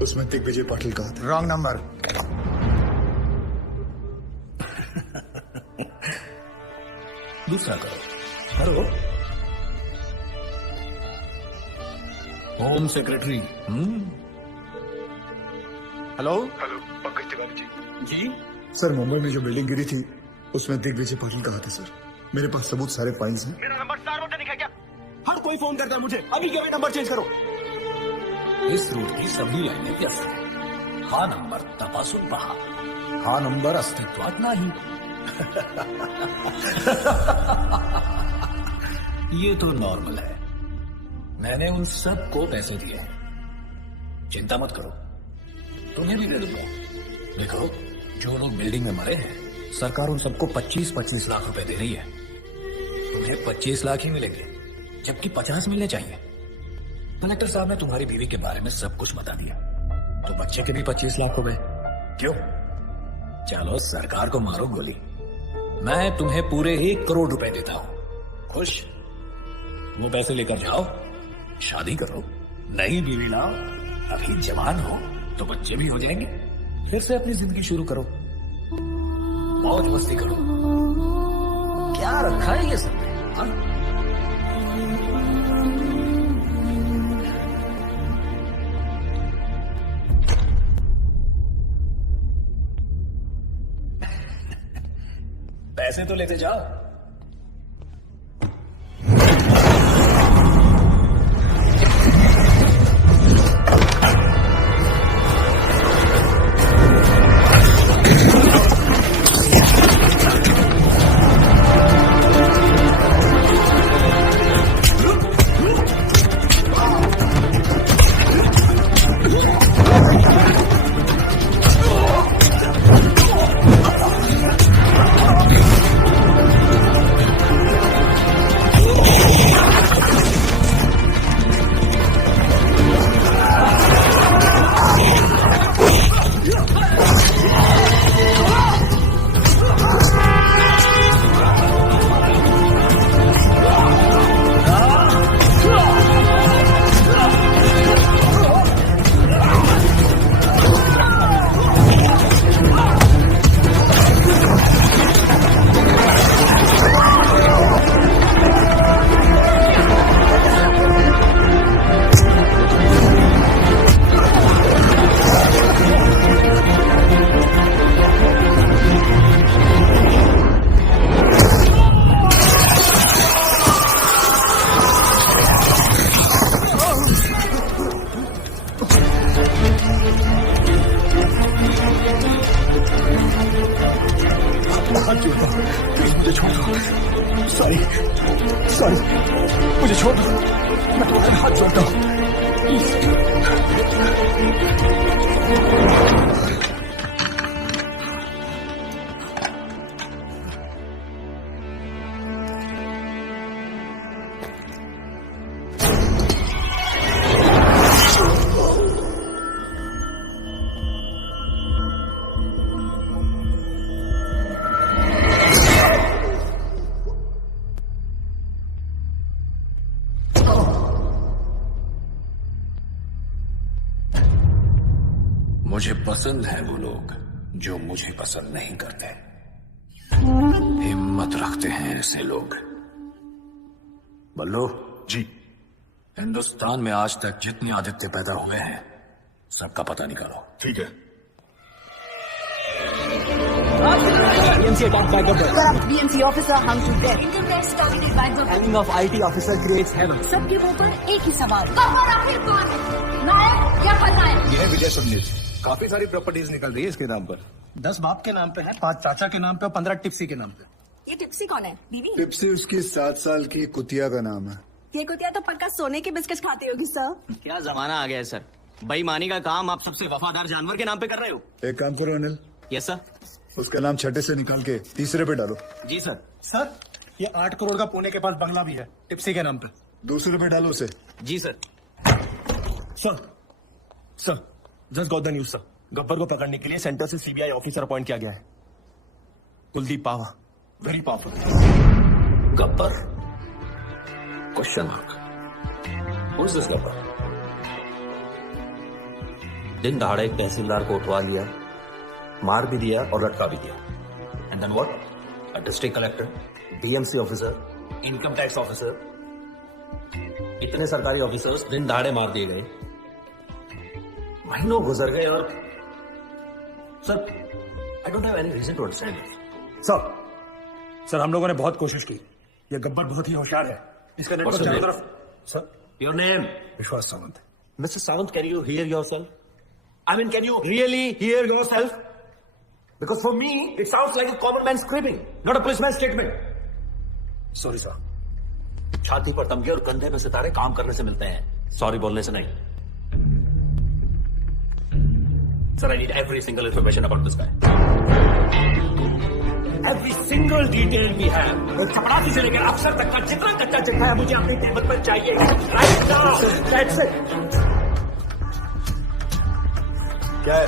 उसमें दिग्विजय पाटिल कहा था। Wrong number. दूसरा करो, करो। Home secretary. Hello. Hello, Pankaj Tiwari ji. जी सर, मुंबई में जो बिल्डिंग गिरी थी उसमें दिग्विजय पाटिल कहा था सर। मेरे पास सबूत सारे फाइल्स हैं। मेरा नंबर सार्वजनिक है क्या? हर कोई फोन करता है मुझे, अभी क्या नंबर चेंज करो। इस रूट की सभी लाइनें व्यस्त हैं। हा नंबर तपासून पहा, हा नंबर अस्तित्वात नाही। ये तो नॉर्मल है, मैंने उन सबको पैसे दिए हैं, चिंता मत करो, तुम्हें भी दे दूंगा। देखो, जो लोग बिल्डिंग में मरे हैं सरकार उन सबको 25-25 लाख रुपए दे रही है। तुम्हें 25 लाख ही मिलेंगे जबकि 50 मिलने चाहिए। कलेक्टर साहब ने तुम्हारी बीवी के बारे में सब कुछ बता दिया, तो बच्चे के भी 25 लाख हो गए। क्यों? चलो सरकार को मारो गोली। मैं तुम्हें पूरे 1 करोड़ रुपए देता हूं। खुश? वो पैसे लेकर जाओ, शादी करो, नई बीवी लाओ, अभी जवान हो तो बच्चे भी हो जाएंगे, फिर से अपनी जिंदगी शुरू करो, मौज मस्ती करो। क्या रखा है ये सब? हाँ? पैसे तो लेते जाओ। मुझे छोड़ दो। सॉरी मुझे छोड़ दो, मैं तुम्हारे हाथ जोड़ता हूँ। मुझे पसंद है वो लोग जो मुझे पसंद नहीं करते। हिम्मत रखते हैं ऐसे लोग। बल्लू जी, हिंदुस्तान में आज तक जितने आदित्य पैदा हुए हैं सबका पता निकालो। ठीक है। BMC officer hung to death. Income tax targeted by the Hanging of IT officer creates heaven. सबके मुंह पर एक ही सवाल, आखिर कौन है? नायक या खलनायक? यह है विजय सुनील। काफी सारी प्रॉपर्टीज निकल रही है इसके नाम पर। 10 बाप के नाम पे है, 5 चाचा के नाम पे और 15 टिप्सी के नाम पे। ये टिप्सी कौन है? बीवी? टिप्सी उसकी 7 साल की कुतिया का नाम है। ये कुतिया तो पक्का सोने के बिस्किट खाती होगी सर। क्या जमाना आ गया है सर, बेईमानी का काम आप सबसे वफादार जानवर के नाम पे कर रहे हो। एक काम करो अनिल, यस सर। उसका नाम छठे से निकाल के तीसरे पे डालो। जी सर। सर ये 8 करोड़ का पुणे के पास बंगला भी है टिप्सी के नाम पे। दूसरे पे डालो उसे। जी sir. Sir just got the news sir. Gabbar को पकड़ने के लिए सेंटर से सीबीआई ऑफिसर अपॉइंट किया गया है, Kuldeep Pawa. Very powerful. Gabbar? Question mark. Who is this Gabbar? दिन दहाड़े एक तहसीलदार को उठवा लिया, मार भी दिया और लटका भी दिया। And then what? A district collector, DMC officer, income tax officer, इतने सरकारी ऑफिसर्स दिन दहाड़े मार दिए गए। महीनों गुजर गए और sir I don't have any reason to understand. Sir हम लोगों ने बहुत कोशिश की। ये गब्बर बहुत ही होशियार है, इसका नेटवर्क चारों तरफ। Sir your name? विश्वास Sawant. Mr. Sawant, can you hear yourself? I mean, can you really hear yourself? Because for me, it sounds like a common man's screaming, not a policeman's statement. Sorry sir. छाती पर तमगे और कंधे में सितारे काम करने से मिलते हैं, सॉरी बोलने से नहीं। Sir, I need every single information about this guy. Every single detail we have. चपरासी से लेकर अफसर तक का जितना कच्चा चिट्ठा है मुझे अपनी टेबल पर चाहिए। Right now. That's it. क्या है?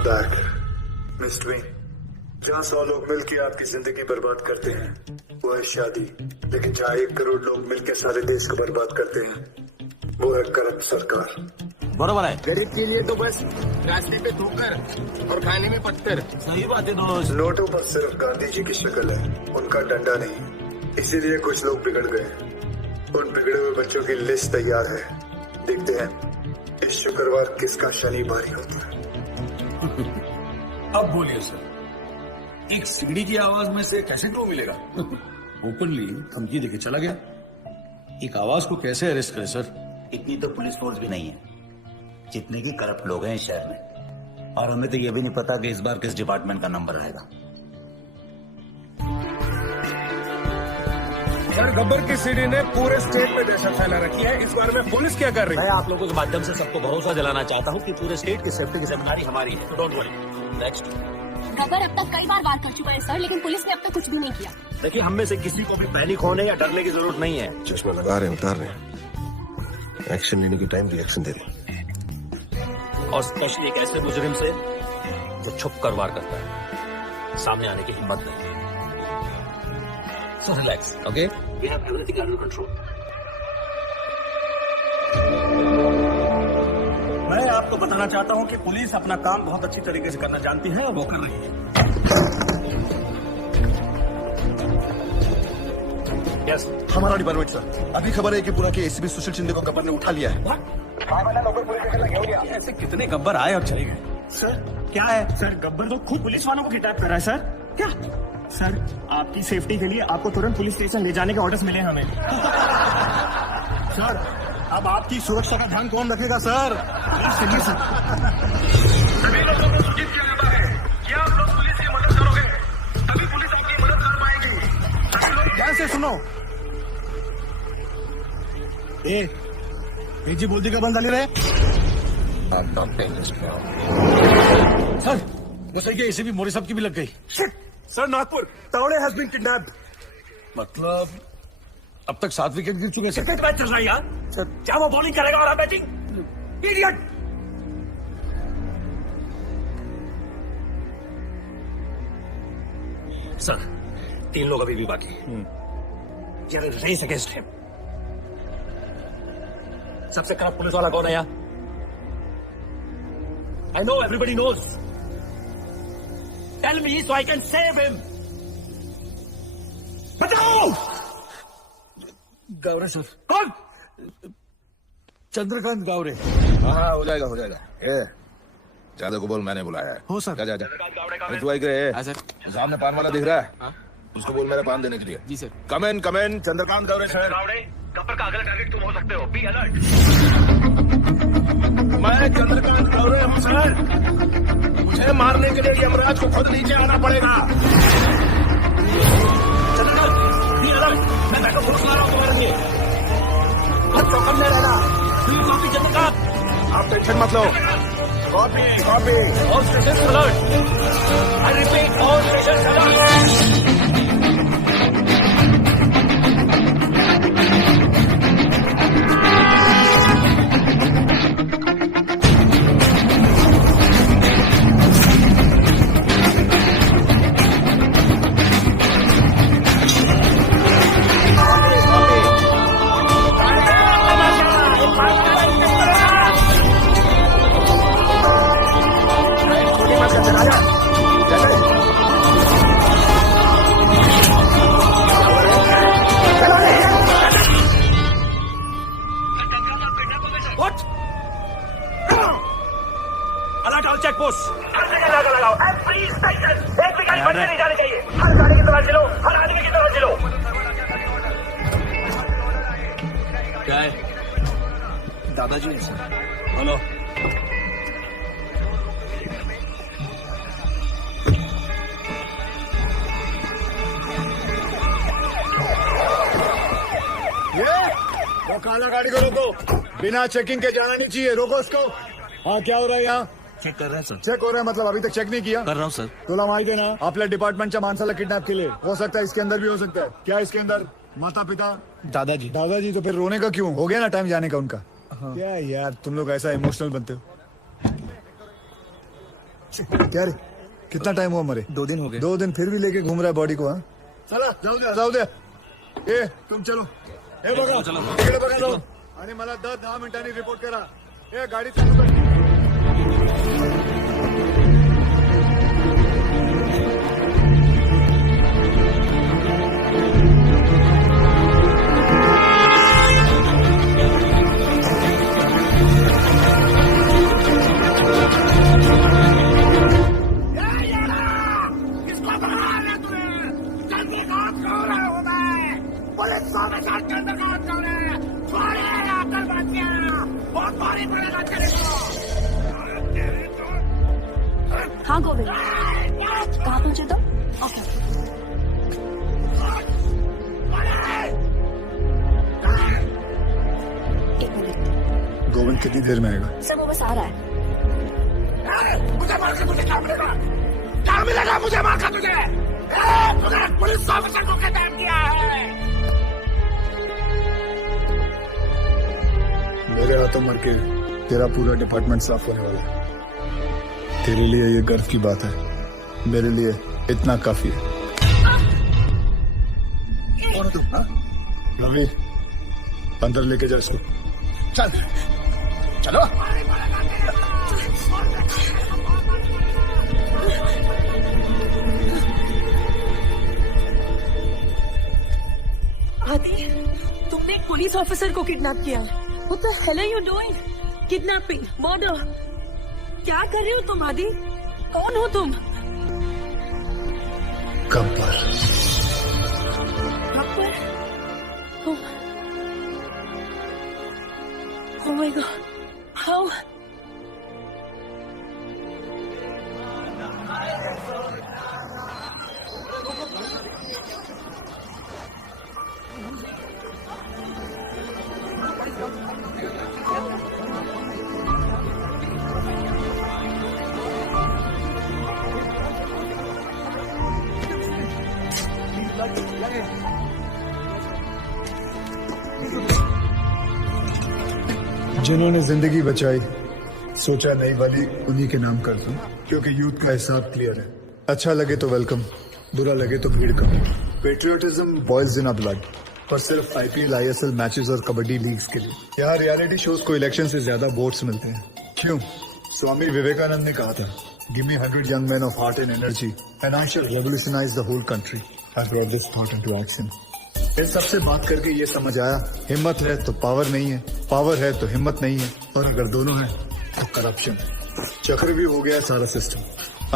Back mister when. जहाँ 100 लोग मिलकर आपकी जिंदगी बर्बाद करते हैं वो है शादी, लेकिन जहाँ 1 करोड़ लोग मिलकर सारे देश को बर्बाद करते हैं वो है करप्ट सरकार। बराबर है। गरीब के लिए तो बस रास्ते पे ठोकर और खाने में पत्थर। सही बात है दोस्त। नोटों पर सिर्फ गांधी जी की शक्ल है, उनका डंडा नहीं। इसीलिए कुछ लोग बिगड़ गए। उन बिगड़े हुए बच्चों की लिस्ट तैयार है। देखते हैं इस शुक्रवार किसका शनि भारी होता है। अब बोलिए सर, एक सीढ़ी की आवाज में से कैसे ड्रो मिलेगा? ओपनली धमकी देके चला गया। एक आवाज को कैसे अरेस्ट करे सर? इतनी तो पुलिस फोर्स भी नहीं है जितने की करप्ट लोग हैं इस शहर में, और हमें तो ये भी नहीं पता कि इस बार किस डिपार्टमेंट का नंबर रहेगा। सर गब्बर की सीढ़ी ने पूरे स्टेट में दहशत फैला रखी है। इस बारे में पुलिस क्या कर रही है? मैं आप लोगों के माध्यम से सबको भरोसा दिलाना चाहता हूँ कि पूरे स्टेट की सेफ्टी की जिम्मेदारी हमारी है। Don't worry. नेक्स्ट। गब्बर अब तक कई बार वार कर चुका है सर, लेकिन पुलिस ने अब तक कुछ भी नहीं किया। देखिए, हम में से किसी को भी पैनिक होने या डरने की जरूरत नहीं है। चश्मा लगा रहे हैं, उतार रहे हैं। एक्शन लेने के टाइम रिएक्शन दे रहे हैं। और स्पेशली एक ऐसे मुजरिम से जो छुप कर वार करता है, सामने आने की हिम्मत नहीं। So relax, okay? We have everything under control. मैं आपको बताना चाहता हूं कि पुलिस अपना काम बहुत अच्छी तरीके से करना जानती है और वो कर रही है। यस, हमारा डिपार्टमेंट सर। अभी खबर है कि पूरा के एसीपी सुशील शिंदे को गब्बर ने उठा लिया है। ऐसे कितने गब्बर आए और चले गए? सर क्या है? सर गब्बर तो खुद पुलिस वालों को किडनैप कर रहा है सर। क्या? सर आपकी सेफ्टी के लिए आपको तुरंत पुलिस स्टेशन ले जाने के ऑर्डर्स मिले हमें। सर अब आपकी सुरक्षा का ध्यान कौन रखेगा सर? चलिए सर। सभी लोगों को सूचित किया जाता है कि आप लोग पुलिस की मदद करोगे तभी पुलिस आपकी मदद कर पाएगी। सभी लोग ध्यान से सुनो। जी बोलती का बंद डाली रहे। सर वो सही है, इसे भी मोरी साहब की भी लग गई। Sir Nagpur Tawde has been kidnapped. मतलब अब तक 7 विकेट गिर चुके हैं सर। क्रिकेट मैच चल रहा है यार। सर क्या वो बॉलिंग करेगा और आप बैटिंग? इडियट। सर 3 लोग अभी भी बाकी हैं। Race against him. सबसे खराब पुलिस वाला कौन है यार? I know everybody knows. Tell me so I can save him. बताओ। गावरे सर। कौन? चंद्रकांत गावरे। हाँ हो जाएगा हो जाएगा। ज्यादा को बोल मैंने बुलाया है। हो सर। जा जा। तू आई गए सामने पान वाला दिख रहा है, उसको बोल मेरा पान देने के लिए। जी सर। कम इन चंद्रकांत गावरे सर। गब्बर का अगला टारगेट तुम हो सकते हो। B alert. मैं चंद्रकांत गावरे हूँ सर। मुझे मारने के लिए यमराज को खुद नीचे आना पड़ेगा। Chandrakant be alert. मैं बैकअप फोर्स ला रहा हूँ तुम्हारे लिए। हर चौकन में रहना। कॉपी चंद्रकांत। आप टेंशन मत लो। Copy copy. All station alert. I repeat all station alert. Alert all check post. लगाओ। एक भी गाड़ी बंद नहीं जानी चाहिए। हर गाड़ी की तरह चलो, हर आदमी की तरह चलो। क्या है? दादाजी हेलो। वो काला गाड़ी को रोको। बिना चेकिंग के जाना नहीं चाहिए। रोको उसको। हाँ क्या हो रहा है यहाँ? चेक कर रहे हैं सर। चेक हो रहा है मतलब अभी तक चेक नहीं किया? कर रहा हूँ सर। तुला माहिती आहे ना आपल्या डिपार्टमेंटच्या माणसाला किडनॅप केले। हो सकता है इसके अंदर भी हो सकता है। क्या इसके अंदर माता पिता? दादाजी। दादाजी तो फिर रोने का क्यों? हो गया ना टाइम जाने का उनका। क्या यार तुम लोग ऐसा इमोशनल बनते हो। क्या रे, कितना टाइम हुआ मरे? 2 दिन हो गए। 2 दिन फिर भी लेके घूम रहा है बॉडी को? हाँ चला, जाऊ दे. ए तुम चलो. ए बघा, इकडे बघा जाऊ. आणि मला 10 मिनिटांनी रिपोर्ट करा. ए गाडी चालू कर. हाँ गोविंद, कहाँ पहुंचे तुम? ओके. एक मिनट. गोविंद कितनी देर में आएगा? सर वो बस आ रहा है. मुझे मार के तुझे क्या मिलेगा? क्या मिलेगा मुझे मार के तुझे? तूने पुलिस ऑफिसर को किडनैप किया है. मेरे हाथों मर के तेरा पूरा डिपार्टमेंट साफ होने वाला है. तेरे लिए ये गर्व की बात है, मेरे लिए इतना काफी है. कौन है तुम? हाँ? रवि, अंदर लेके जा इसको. चल चलो. आदि, तुमने एक पुलिस ऑफिसर को किडनैप किया. What the hell are you doing? Kidnapping, murder. क्या कर रहे हो तुम आदि? कौन हो तुम? Gabbar. Gabbar? Oh my God. How? जिन्होंने जिंदगी बचाई, सोचा नई वाली उन्हीं के नाम कर दूं, क्योंकि यूथ का हिसाब क्लियर है. अच्छा लगे तो वेलकम, बुरा लगे तो भीड़ कम. पेट्रियोटिज्म बॉयल्स इन ब्लड, पर सिर्फ आईपीएल, आईएसएल मैचेस और कबड्डी लीग्स के लिए. यहाँ रियलिटी शोज को इलेक्शन से ज्यादा वोट्स मिलते हैं. क्यों? स्वामी विवेकानंद ने कहा था, give me 100 young men of heart and energy and I shall revolutionize the whole country. I brought this thought into action. इन सबसे बात करके ये समझ आया, हिम्मत है तो पावर नहीं है, पावर है तो हिम्मत नहीं है, और अगर दोनों है तो करप्शन है. चक्र भी हो गया सारा सिस्टम.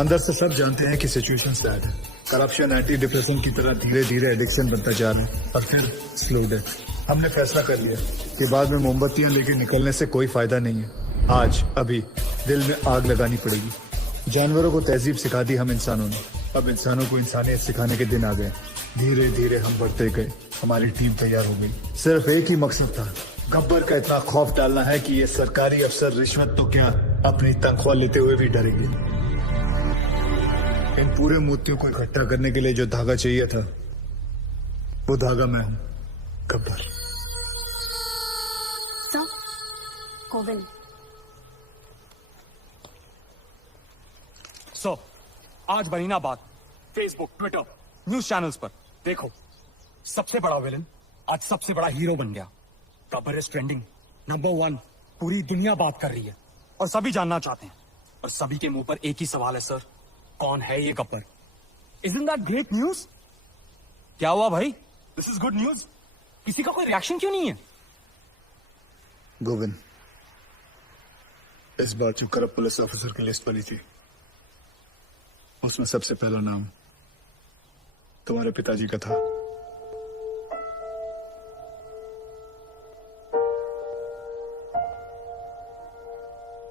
अंदर से सब जानते हैं कि सिचुएशन सैड है. करप्शन एंटी डिप्रेशन की तरह धीरे धीरे एडिक्शन बनता जा रहा है, और फिर स्लो डेथ. हमने फैसला कर लिया कि बाद में मोमबत्तियां लेके निकलने से कोई फायदा नहीं है. आज अभी दिल में आग लगानी पड़ेगी. जानवरों को तहजीब सिखा दी हम इंसानों ने, अब इंसानों को इंसानियत सिखाने के दिन आ गए. धीरे धीरे हम बढ़ते गए, हमारी टीम तैयार हो गई. सिर्फ एक ही मकसद था, गब्बर का इतना खौफ डालना है कि ये सरकारी अफसर रिश्वत तो क्या अपनी तनख्वाह लेते हुए भी डरेंगे. इन पूरे मोतियों को इकट्ठा करने के लिए जो धागा चाहिए था, वो धागा मैं हूं, गब्बर. गोविंद, सो आज बनी ना बात फेसबुक, ट्विटर, न्यूज चैनल्स पर. देखो, सबसे बड़ा विलन आज सबसे बड़ा हीरो बन गया. Gabbar is trending, number 1. पूरी दुनिया बात कर रही है और सभी जानना चाहते हैं, और सभी के मुंह पर एक ही सवाल है, सर, कौन है ये Gabbar? Isn't that great news? क्या हुआ भाई? This is good news. किसी का कोई रिएक्शन क्यों नहीं है? गोविंद, इस बार जो करप्ट पुलिस ऑफिसर की लिस्ट बनी थी, उसमें सबसे पहला नाम तुम्हारे पिताजी का था.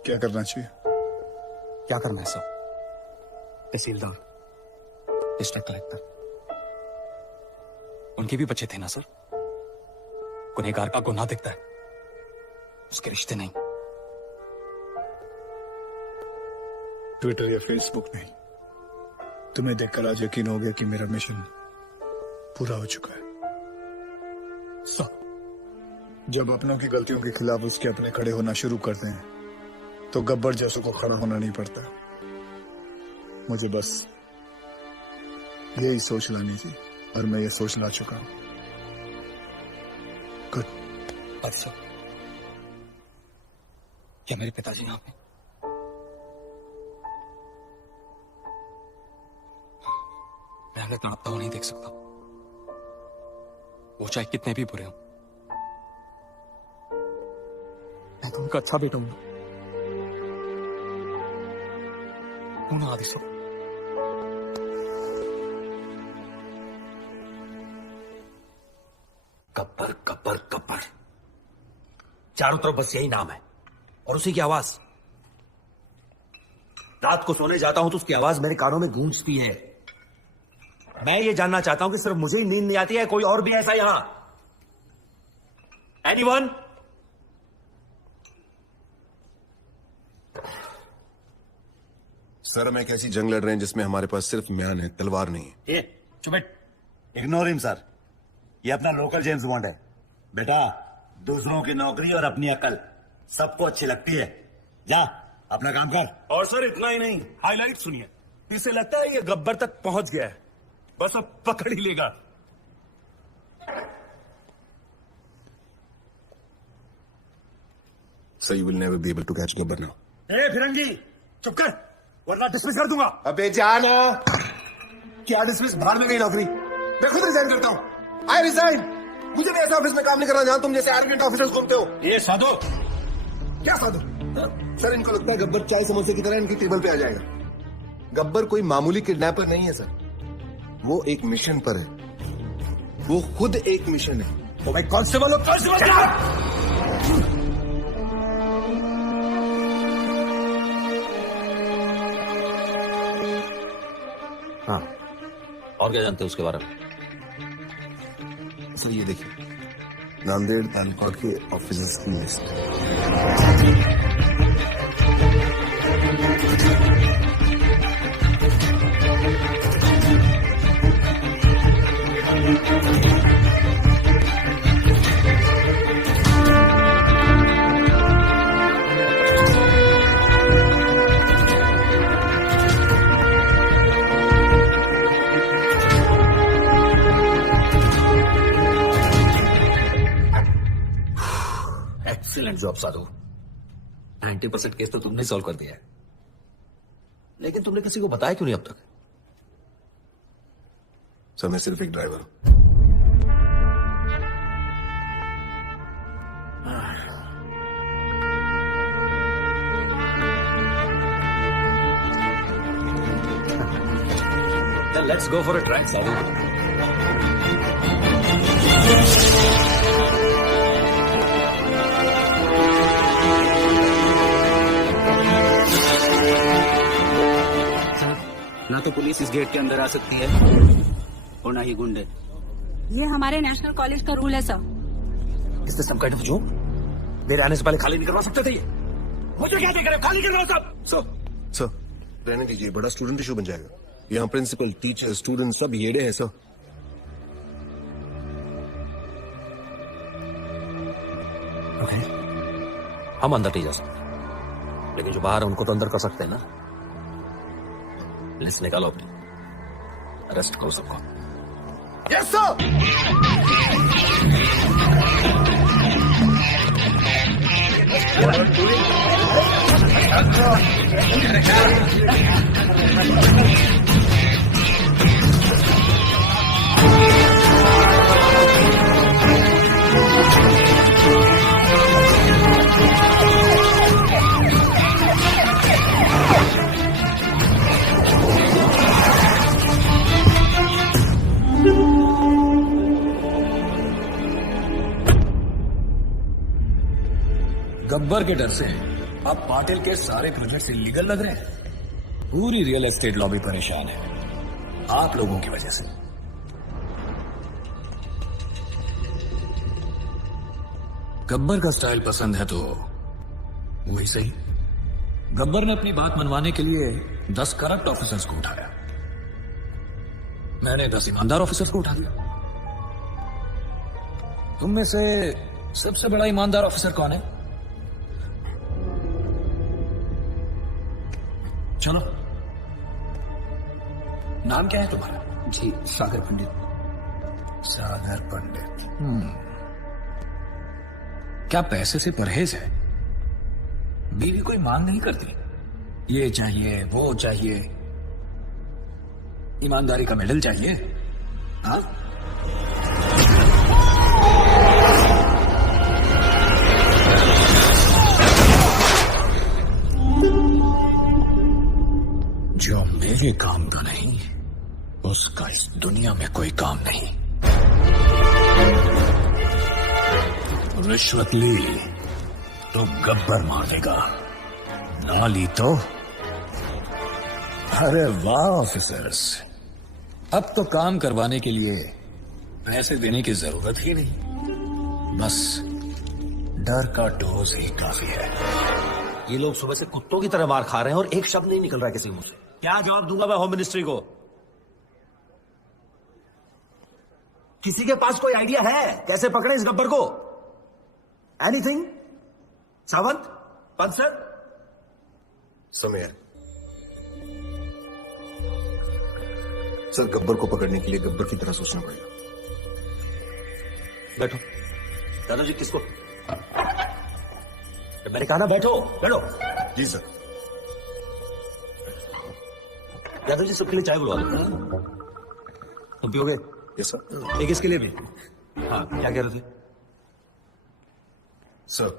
क्या करना चाहिए? क्या करना है सर? तहसीलदार, डिस्ट्रिक्ट कलेक्टर, उनके भी बच्चे थे ना सर. गुनहगार का गुनाह दिखता है, उसके रिश्ते नहीं. ट्विटर या फेसबुक नहीं. तुम्हें देखकर आज यकीन हो गया कि मेरा मिशन पूरा हो चुका है. सर, जब अपनों की गलतियों के खिलाफ उसके अपने खड़े होना शुरू करते हैं, तो गब्बर जैसों को खड़ा होना नहीं पड़ता. मुझे बस यही सोच लानी थी और मैं ये सोच ला चुका हूं। गुड। परसों क्या मेरे पिताजी यहाँ पे? मैं अगर तड़पता हुआ नहीं देख सकता, वो चाहे कितने भी बुरे हों। मैं तो उनका अच्छा बेटा हूं। कौन आदि सो गब्बर गब्बर गब्बर, चारों तरफ बस यही नाम है और उसी की आवाज। रात को सोने जाता हूं तो उसकी आवाज मेरे कानों में गूंजती है। मैं ये जानना चाहता हूं कि सिर्फ मुझे ही नींद नहीं आती है, कोई और भी ऐसा यहां? एनीवन? सर हम एक ऐसी जंग लड़ रहे हैं जिसमें हमारे पास सिर्फ म्यान है, तलवार नहीं है। चुप इग्नोर हिम सर, ये अपना लोकल जेम्स बॉन्ड है। बेटा, दूसरों की नौकरी और अपनी अकल सबको अच्छी लगती है। जा अपना काम कर। और सर इतना ही नहीं, हाईलाइट सुनिए। इसे लगता है ये गब्बर तक पहुंच गया है, बस अब पकड़ ही लेगा। So you will never be able to catch Gabbar now. ए फिरंगी, चुप कर वरना डिसमिस कर दूंगा। अबे जाना। क्या डिसमिस? बाहर में गई नौकरी। मैं खुद रिजाइन करता हूँ। I resign. मुझे भी ऐसे ऑफिस में काम नहीं करना जहां तुम जैसे एरोगेंट ऑफिसर्स घूमते हो। ये साधु। क्या साधु? सर इनको लगता है गब्बर चाय समोसे की तरह इनकी टेबल पे आ जाएगा। गब्बर कोई मामूली किडनैपर नहीं है सर, वो एक मिशन पर है। वो खुद एक मिशन है। तो भाई कांस्टेबल हो, कांस्टेबल। हाँ, और क्या जानते हैं उसके बारे में? सर ये देखिए, नांदेड़ तालुका के ऑफिसर्स की लिस्ट। एक्सीलेंट जॉब साधु। 90% केस तो तुमने सॉल्व कर दिया है, लेकिन तुमने किसी को बताया क्यों नहीं अब तक? सर मैं सिर्फ एक ड्राइवर हूं। Then let's go for a drive, साधु। ना तो पुलिस इस गेट के अंदर आ सकती है और ना ही गुंडे। ये हमारे नेशनल कॉलेज का रूल है sir. Is this some kind of joke? मेरे आने से पहले खाली नहीं करवा सकते थे ये? मुझे क्या देख रहे हो? खाली करवाओ सब। सर रहने दीजिए, बड़ा स्टूडेंट इशू बन जाएगा। यहाँ प्रिंसिपल, टीचर, स्टूडेंट सब येड़े हैं सर। Okay. हम अंदर नहीं जा सकते, लेकिन जो बाहर है उनको तो अंदर कर सकते हैं ना। लिस्ट निकालो अपनी, अरेस्ट करो सबको। Yes sir. गब्बर के डर से अब पाटिल के सारे प्रोजेक्ट्स इलीगल लग रहे हैं। पूरी रियल एस्टेट लॉबी परेशान है, आप लोगों की वजह से। गब्बर का स्टाइल पसंद है तो वही सही। गब्बर ने अपनी बात मनवाने के लिए 10 करप्ट ऑफिसर्स को उठाया, मैंने 10 ईमानदार ऑफिसर्स को उठा दिया। तुम में से सबसे बड़ा ईमानदार ऑफिसर कौन है? चलो नाम क्या है तुम्हारा? जी सागर पंडित। सागर पंडित। क्या पैसे से परहेज है? बीवी कोई मांग नहीं करती, ये चाहिए वो चाहिए, ईमानदारी का मेडल चाहिए? हाँ? जो मेरे काम का नहीं, उसका इस दुनिया में कोई काम नहीं। रिश्वत ली तो गब्बर मार देगा, ना ली तो। अरे वाह ऑफिसर्स, अब तो काम करवाने के लिए पैसे देने की जरूरत ही नहीं, बस डर का डोज ही काफी है। ये लोग सुबह से कुत्तों की तरह मार खा रहे हैं और एक शब्द नहीं निकल रहा है किसी मुंह से। क्या जवाब दूंगा मैं होम मिनिस्ट्री को? किसी के पास कोई आइडिया है कैसे पकड़े इस गब्बर को? एनीथिंग? सावंत, पंत सर? समय है सर, गब्बर को पकड़ने के लिए गब्बर की तरह सोचना पड़ेगा। बैठो। दादाजी किसको? मैंने कहा ना बैठो, बैठो। जी सर। दादाजी सबके लिए चाय बुलवा लो। तुम पियोगे? Yes sir. एक इसके लिए भी। हाँ, क्या कह रहे थे? सर,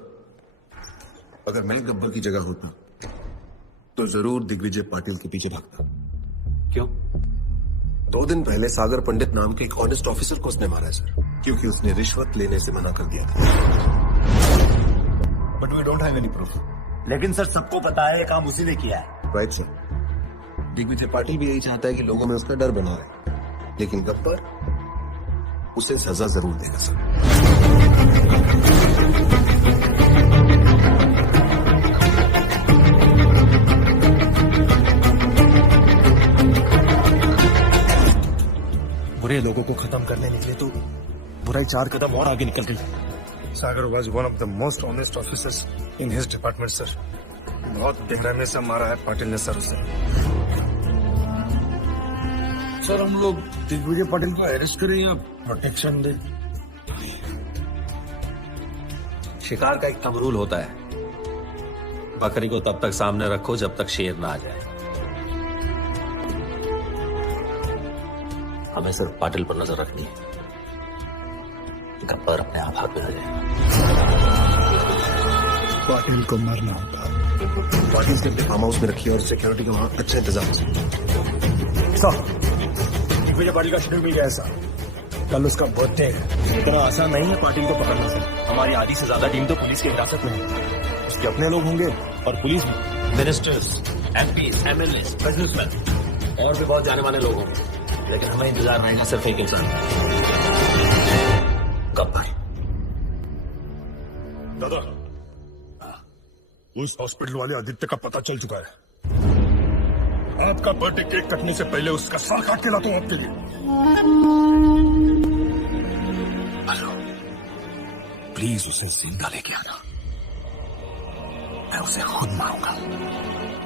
अगर मैं गब्बर की जगह होता तो जरूर दिग्विजय पाटिल के पीछे भागता। क्यों? 2 दिन पहले सागर पंडित नाम के एक ऑनेस्ट ऑफिसर को उसने मारा है सर, क्योंकि उसने रिश्वत लेने से मना कर दिया था। But we don't have any proof. लेकिन सर सबको पता है ये काम उसी ने किया है। Right sir. दिग्विजय पाटिल भी यही चाहता है कि लोगों में उसका डर बना रहे, लेकिन गब्बर उसे सजा जरूर देगा सर। बुरे लोगों को खत्म करने निकले तो बुराई 4 कदम और आगे निकल गई। सागर was one of the most honest officers in his department sir. बहुत बेरहमी से मारा है पाटिल ने सर उसे। सर हम लोग दिग्विजय पाटिल को अरेस्ट करें या प्रोटेक्शन दें? शिकार का एक थंब रूल होता है, बकरी को तब तक सामने रखो जब तक शेर ना आ जाए। हमें सिर्फ पाटिल पर नजर रखनी है, गब्बर अपने आप हाथ में आ जाएगा। पाटिल को मरना होगा। पाटिल से अपने फार्म हाउस में रखिए और सिक्योरिटी का वहां अच्छा इंतजाम सर, दिग्विजय पाटिल का शेड्यूल मिल गया है सर। कल उसका बर्थडे है। इतना आसान नहीं है पाटिल को पकड़ना सर। हमारी आधी से ज्यादा टीम तो पुलिस की हिरासत में है। उसके अपने लोग होंगे और पुलिस में मिनिस्टर्स, एमपीज, एमएलए, बिजनेसमैन और भी बहुत जाने माने लोग होंगे, लेकिन हमें इंतजार रहेगा सिर्फ एक इंसान, गब्बर। दादा, उस हॉस्पिटल वाले आदित्य का पता चल चुका है। आपका बर्थडे केक कटने से पहले उसका सर काट के लाता हूं आपके लिए। हेलो, प्लीज उसे जिंदा लेके आना। मैं उसे खुद मारूंगा,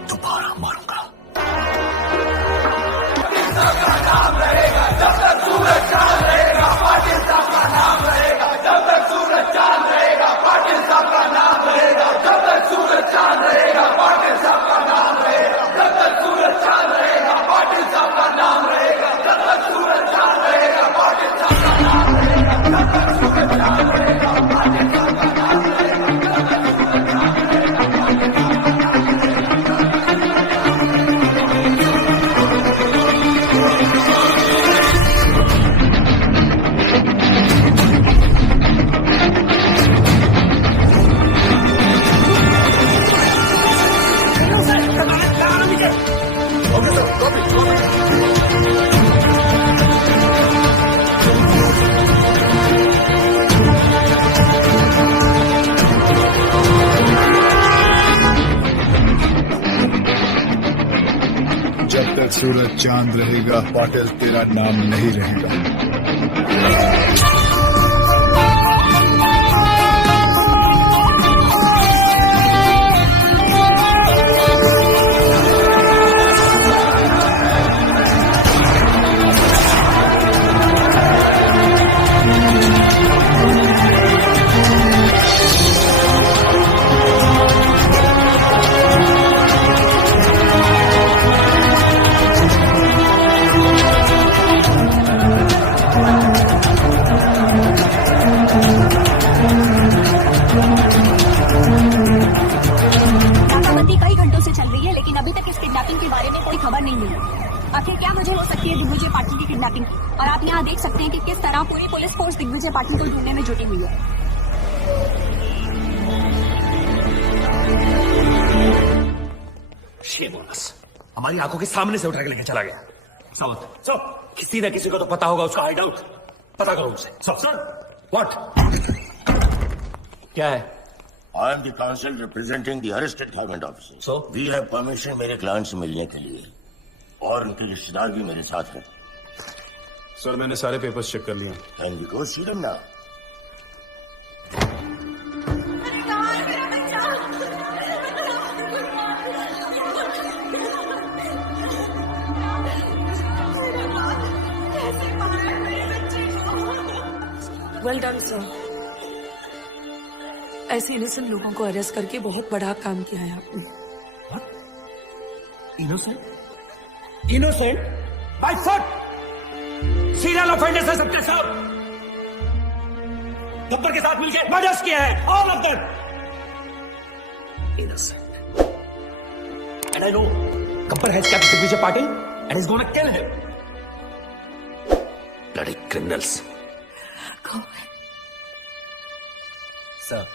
दोबारा मारूंगा। सबका नाम रहेगा जब तक सूरज चांद रहेगा, पाटिल साहब का नाम रहेगा जब तक सूरज चांद रहेगा, पाटिल साहब का नाम रहेगा जब तक सूरज चांद रहेगा, पाटिल साहब का नाम रहेगा जब तक सूरज चांद रहेगा, पाटिल साहब का नाम रहेगा जब तक सूरज चांद रहेगा, पाटिल साहब का नाम रहेगा जब तक सूरज चांद रहेगा, पाटिल साहब का नाम रहेगा जब तक सूरज चांद जब तक सूरज चांद रहेगा पाटिल तेरा नाम नहीं रहेगा। खबर नहीं मिली। आखिर क्या वजह हो सकती है दिग्विजय पाटिल की किडनैपिंग की? और आप यहाँ देख सकते हैं कि किस तरह पूरी पुलिस फोर्स दिग्विजय पाटिल को ढूंढने में जुटी हुई है। हमारी आंखों के सामने से उठा के लेके चला गया। सावत सब किसी न किसी को तो पता होगा उसका हाइड आउट। पता करो उसे। सब सर व्हाट क्या है? I am the counsel representing the arrested government officers. So? We have permission मेरे क्लाइंट से मिलने के लिए और उनके रिश्तेदार भी मेरे साथ हैं। सर मैंने सारे पेपर्स चेक कर लिए। And we go see them now. Well done sir. ऐसे इनोसेंट लोगों को अरेस्ट करके बहुत बड़ा काम किया है आपने। Innocent? Innocent? By foot! Serial offenders है सबके सब। गब्बर के साथ मिलकर मर्डर्स किया है, all of them. Innocent. And I know Gabbar has captured Digvijay Patil and is gonna kill him. Bloody criminals. Sir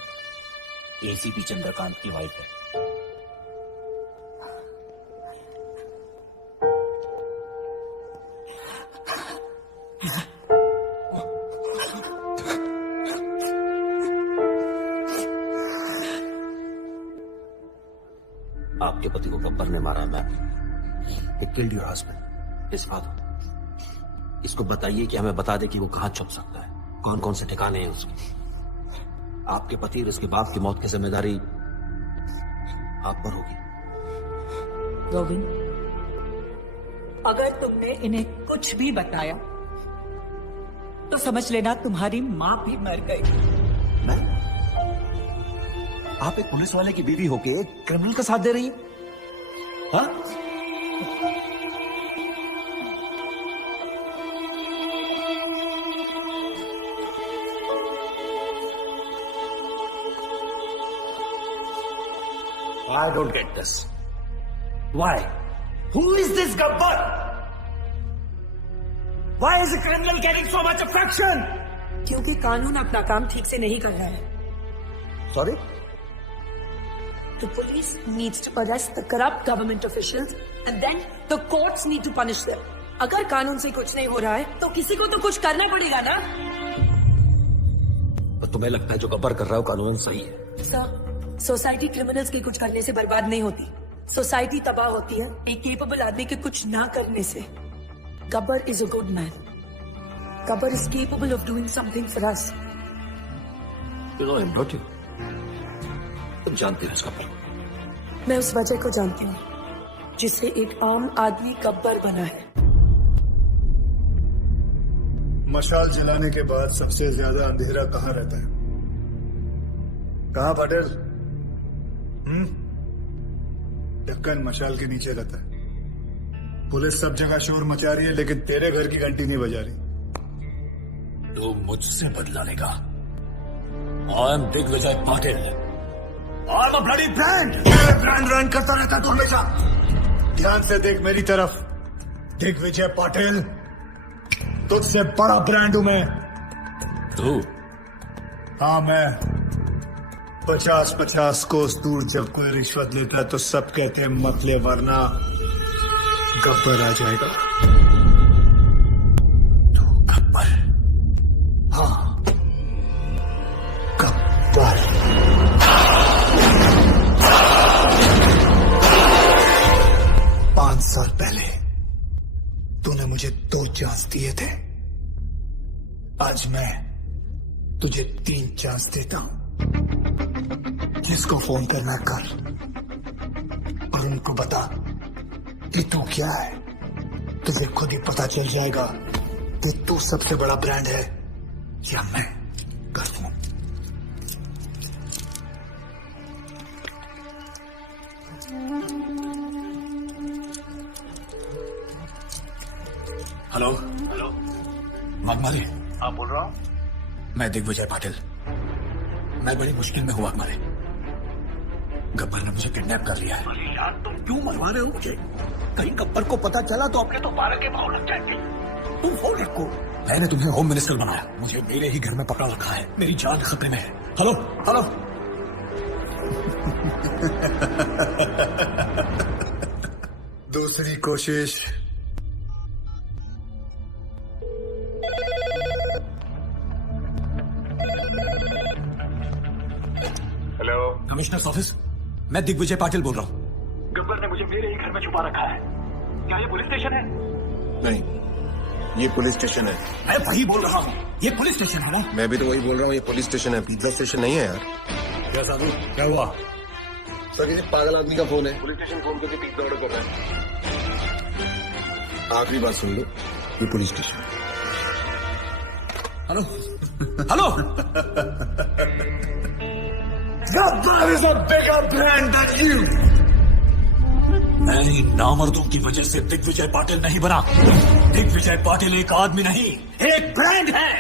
ACP Chandrakant की वाइफ है। आपके पति को गब्बर ने मारा। मैं किल्ड योर हस्बैंड इस बात। इसको बताइए कि हमें बता दे कि वो कहां छुप सकता है, कौन कौन से ठिकाने हैं उसके। आपके पति और उसके बाप की मौत की जिम्मेदारी आप पर होगी। रोबिन, अगर तुमने इन्हें कुछ भी बताया तो समझ लेना तुम्हारी मां भी मर गई। मैं? आप एक पुलिस वाले की बीवी होके एक क्रिमिनल का साथ दे रही हैं? हाँ? I don't get this. Why? Who is this Gabbar? Why is a criminal getting so much affection? क्योंकि कानून अपना काम ठीक से नहीं कर रहा है। Sorry? The police needs to arrest the corrupt government officials and then the courts need to punish them. अगर कानून से कुछ नहीं हो रहा है तो किसी को तो कुछ करना पड़ेगा ना। तो तुम्हें लगता है जो गब्बर कर रहा है वो कानून सही है? सर, सोसाइटी क्रिमिनल्स के कुछ करने से बर्बाद नहीं होती। सोसाइटी तबाह होती है एक केपेबल आदमी के कुछ ना करने से। Gabbar is a good man. Gabbar is capable of doing something for us. You know him, don't you? तुम जानते हो इसका पर। मैं उस वजह को जानती हूँ जिससे एक आम आदमी गब्बर बना है। मशाल जलाने के बाद सबसे ज्यादा अंधेरा कहाँ रहता है? कहाँ पटेल? ढक्कन मशाल के नीचे रहता है। पुलिस सब जगह शोर मचा रही है लेकिन तेरे घर की घंटी नहीं बजा रही। तो मुझसे बदला लेगा। I am Digvijay Patil. I am a bloody brand. Brand run करता रहता तू हमेशा। ध्यान से देख मेरी तरफ। दिग्विजय पाटिल, तुझसे बड़ा ब्रांड हूं मैं। तू? हाँ मैं। 50-50 कोस दूर जब कोई रिश्वत लेता है तो सब कहते हैं मत ले वरना गब्बर आ जाएगा। तो गब्बर? हाँ गब्बर। पांच साल पहले तूने मुझे 2 चांस दिए थे। आज मैं तुझे 3 चांस देता हूं। जिसको फोन करना कर और उनको बता कि तू क्या है। तुझे खुद ही पता चल जाएगा कि तू सबसे बड़ा ब्रांड है या मैं। कर फोन। Hello hello Waghmare. हाँ बोल रहा हूँ। मैं दिग्विजय पाटिल। मैं बड़ी मुश्किल में हूँ वाघमारे। गब्बर ने मुझे किडनैप कर लिया है। अरे यार तुम क्यों मरवा रहे हो मुझे? कहीं गब्बर को पता चला तो अपने तो 12 के भाव लग जाएंगे। तुम फोन रखो, मैंने तुम्हें होम मिनिस्टर बनाया, मुझे मेरे ही घर में पकड़ा रखा है, मेरी जान खतरे में है। Hello hello. दूसरी कोशिश। हेलो, कमिश्नर ऑफिस, मैं दिग्विजय पाटिल बोल रहा हूँ। गब्बर ने मुझे मेरे ही घर में छुपा रखा है। क्या ये पुलिस स्टेशन है? नहीं, ये पुलिस स्टेशन है। मैं वही बोल रहा हूँ, ये पुलिस स्टेशन है ना? मैं भी तो वही बोल रहा हूँ, ये पुलिस स्टेशन है, पिज्जा स्टेशन नहीं है यार। क्या साधु, क्या हुआ? सर किसी पागल आदमी का फोन है, पुलिस स्टेशन फोन करके पिज्जा ऑर्डर कर रहा है। आखिरी बात सुन लो, ये police station. Hello hello. Gabbar is a bigger brand than you. मैं इन नामर्दों की वजह से दिग्विजय पाटिल नहीं बना। दिग्विजय पाटिल एक आदमी नहीं, एक ब्रांड है।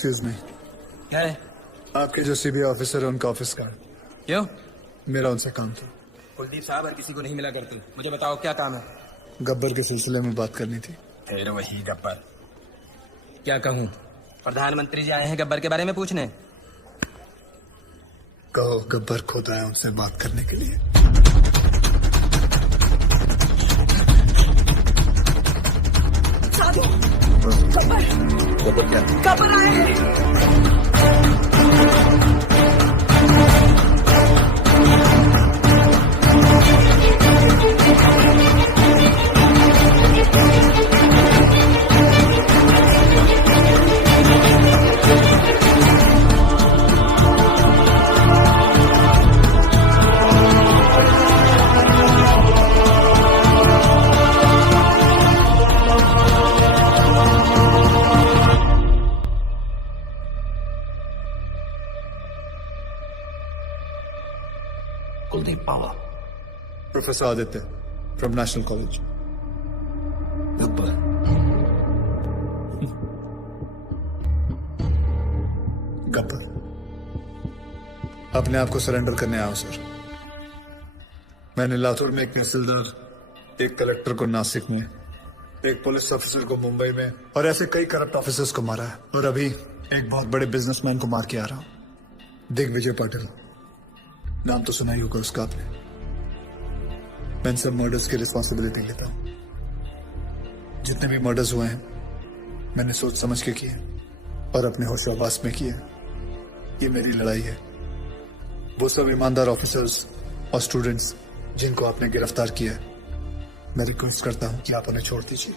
एक्सक्यूज मी, क्या है? आपके जो सीबीआई ऑफिसर है उनका ऑफिस का है। क्यों? मेरा उनसे काम था। कुलदीप साहब हर किसी को नहीं मिला करती, मुझे बताओ क्या काम है? गब्बर के सिलसिले में बात करनी थी। फिर वही गब्बर। क्या कहूँ? प्रधानमंत्री जी आए हैं गब्बर के बारे में पूछने। कहो गब्बर खुद आया उनसे बात करने के लिए। साधु, गब्बर आए हैं। Kuldeep Pawa, professor Aditya from national college. Gabbar, Gabbar, अपने आप को सरेंडर करने आया हूं सर। मैंने लातूर में एक तहसीलदार, एक कलेक्टर को नासिक में, एक पुलिस ऑफिसर को मुंबई में और ऐसे कई करप्ट ऑफिसर्स को मारा है। और अभी एक बहुत बड़े बिजनेसमैन को मार के आ रहा हूं, दिग्विजय पाटिल। नाम तो सुना ही होगा उसका आपने। मैं इन सब मर्डर्स की रिस्पॉन्सिबिलिटी लेता हूं। जितने भी मर्डर्स हुए हैं मैंने सोच समझ के किए और अपने होशाबास में किए। ये मेरी लड़ाई है। वो सब ईमानदार ऑफिसर्स और स्टूडेंट्स जिनको आपने गिरफ्तार किया है, मैं रिक्वेस्ट करता हूं कि आप उन्हें छोड़ दीजिए।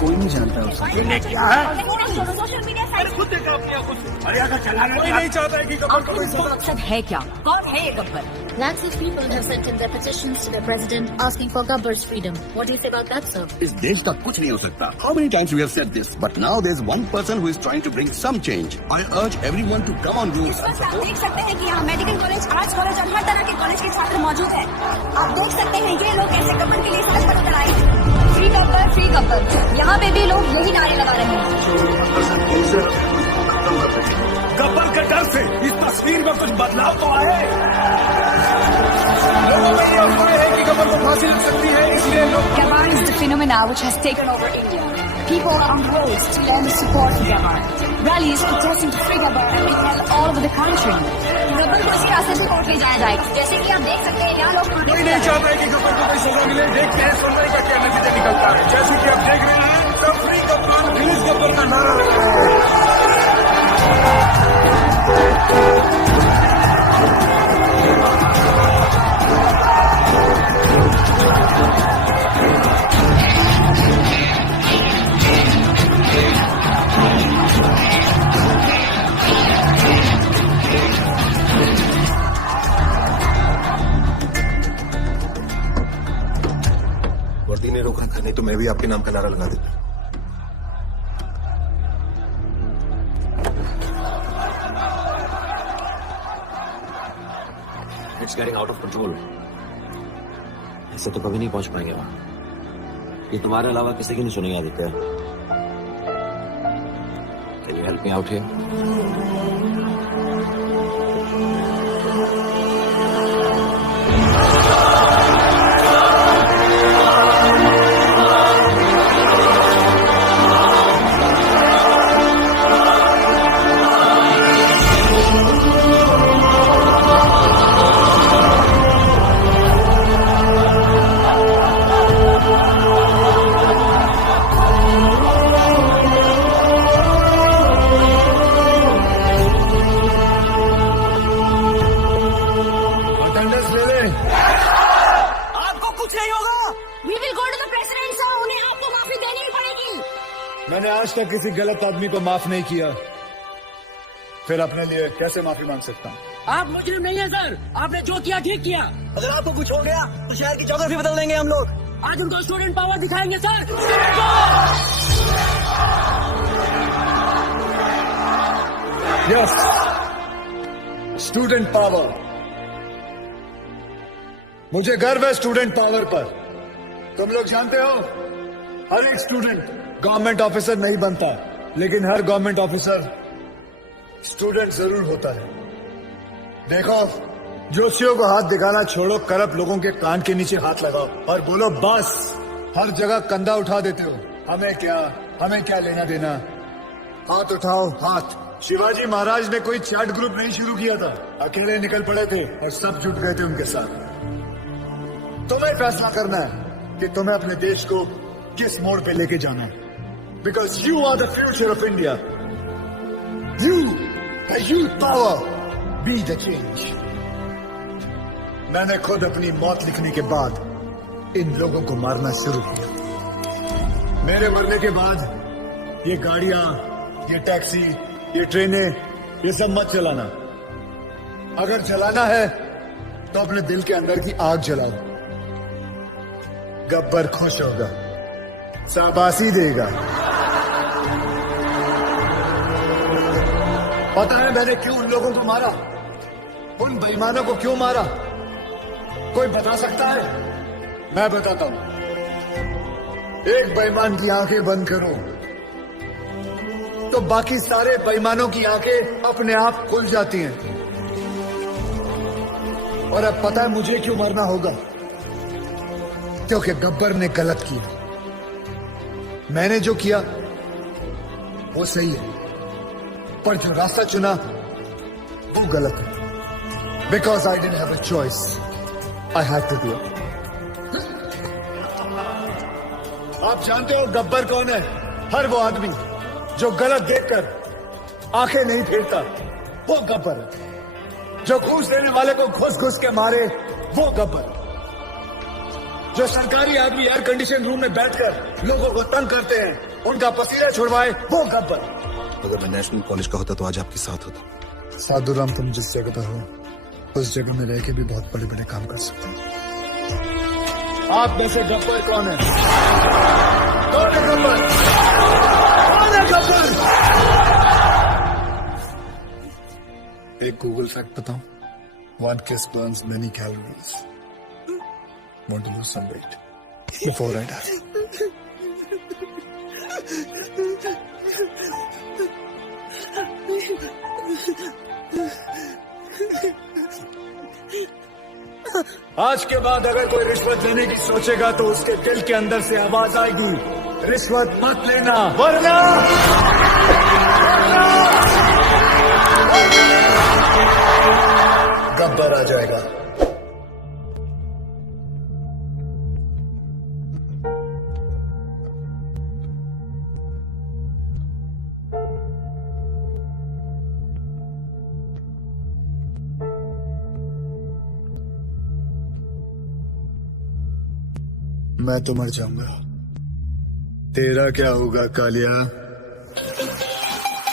कोई नहीं जानता उसे। क्या है? सोशल मीडिया साइट खुद देखा अपने आप को। अरे अगर चलाना कोई नहीं चाहता है कि गब्बर को कोई सजा। मकसद है क्या? कौन है ये Gabbar? Lakhs of people have sent in their petitions to their president asking for Gabbar's freedom. What do you say about that, sir? इस देश का कुछ नहीं हो सकता. How many times we have said this? But now there's one person who is trying to bring some change. I urge everyone to come on board. इस वक्त आप देख सकते हैं कि यहाँ मेडिकल कॉलेज, आर्ट्स कॉलेज और हर तरह के कॉलेज के छात्र मौजूद हैं। आप देख सकते हैं ये लोग कैसे गब्बर के लिए सड़क पर उतर आए हैं। Free Gabbar, free Gabbar. यहाँ पे भी लोग यही नारे लगा रहे हैं। गब्बर के डर से इस तस्वीर में कुछ बदलाव तो आए। लोगों में ये अफवाह है कि गब्बर को फांसी लग सकती है, इसलिए लोग Gabbar is the phenomena which has taken over India. People are on roads to lend support to Gabbar. Rallies protesting to free Gabbar are being held all over the country. Gabbar को इसी रास्ते से कोर्ट ले जाया जाएगा। जैसे कि आप देख सकते हैं यहाँ लोग कोई नहीं चाहता है कि गब्बर को कोई सजा मिले। देखते हैं सुनवाई का क्या नतीजा निकलता है। जैसे कि आप देख रहे हैं सब फ्री गब्बर, रिलीज गब्बर का नारा लग रहा है। वर्दी ने रोका था, नहीं तो मैं भी आपके नाम का नारा लगा देता। It's getting out of control. ऐसे तो कभी नहीं पहुंच पाएंगे वहां। ये तुम्हारे अलावा किसी की नहीं सुनेगा Aditya. Can you help me out here? आपको कुछ नहीं होगा। We will go to the president, sir. उन्हें आपको माफी देनी ही पड़ेगी। मैंने आज तक किसी गलत आदमी को माफ नहीं किया, फिर अपने लिए कैसे माफी मांग सकता हूँ? आप मुजरिम नहीं है सर। आपने जो किया ठीक किया। अगर आपको कुछ हो गया तो शहर की ज्योग्राफी बदल देंगे हम लोग। आज उनको स्टूडेंट पावर दिखाएंगे सर। Yes, student power. मुझे गर्व है स्टूडेंट पावर पर। तुम लोग जानते हो हर एक स्टूडेंट गवर्नमेंट ऑफिसर नहीं बनता, लेकिन हर गवर्नमेंट ऑफिसर स्टूडेंट जरूर होता है। देखो, जोशियों को हाथ दिखाना छोड़ो, करप्ट लोगों के कान के नीचे हाथ लगाओ और बोलो बस। हर जगह कंधा उठा देते हो। हमें क्या लेना देना। हाथ उठाओ, हाथ। शिवाजी महाराज ने कोई चैट ग्रुप नहीं शुरू किया था, अकेले निकल पड़े थे और सब जुट गए थे उनके साथ। तुम्हें फैसला करना है कि तुम्हें अपने देश को किस मोड़ पे लेके जाना है, because you are the future of India. Youth power, be the change. मैंने खुद अपनी मौत लिखने के बाद इन लोगों को मारना शुरू किया। मेरे मरने के बाद ये गाड़ियां, ये टैक्सी, ये ट्रेनें, ये सब मत चलाना। अगर चलाना है तो अपने दिल के अंदर की आग जलाओ। गब्बर खुश होगा, शाबाशी देगा। पता है मैंने क्यों उन लोगों को मारा, उन बेईमानों को क्यों मारा? कोई बता सकता है? मैं बताता हूं। एक बेईमान की आंखें बंद करो तो बाकी सारे बेईमानों की आंखें अपने आप खुल जाती हैं। और अब पता है मुझे क्यों मरना होगा? क्योंकि गब्बर ने गलत किया। मैंने जो किया वो सही है, पर जो रास्ता चुना वो गलत है। Because I didn't have a choice, I had to do it. आप जानते हो गब्बर कौन है? हर वो आदमी जो गलत देखकर आंखें नहीं फेरता, वो गब्बर है। जो घूस देने वाले को घुस घुस के मारे, वो गब्बर। जो सरकारी आदमी एयर कंडीशन रूम में बैठकर लोगों को तंग करते हैं, उनका पसीना छुड़वाए, वो गब्बर। अगर मैं नेशनल कॉलेज का होता तो आज आपके साथ होता। साधुराम, तुम जिस जगह पर हो उस जगह में रह के भी बहुत बड़े बड़े काम कर सकते हो। आप में से गब्बर कौन है? कौन है गब्बर? कौन है गब्बर? एक गूगल फैक्ट बताऊं? 1 kiss burns many calories. Want to lose some weight before I die? आज के बाद अगर कोई रिश्वत लेने की सोचेगा तो उसके दिल के अंदर से आवाज आएगी, रिश्वत मत लेना, वरना गब्बर आ जाएगा। मैं तो मर जाऊंगा, तेरा क्या होगा कालिया?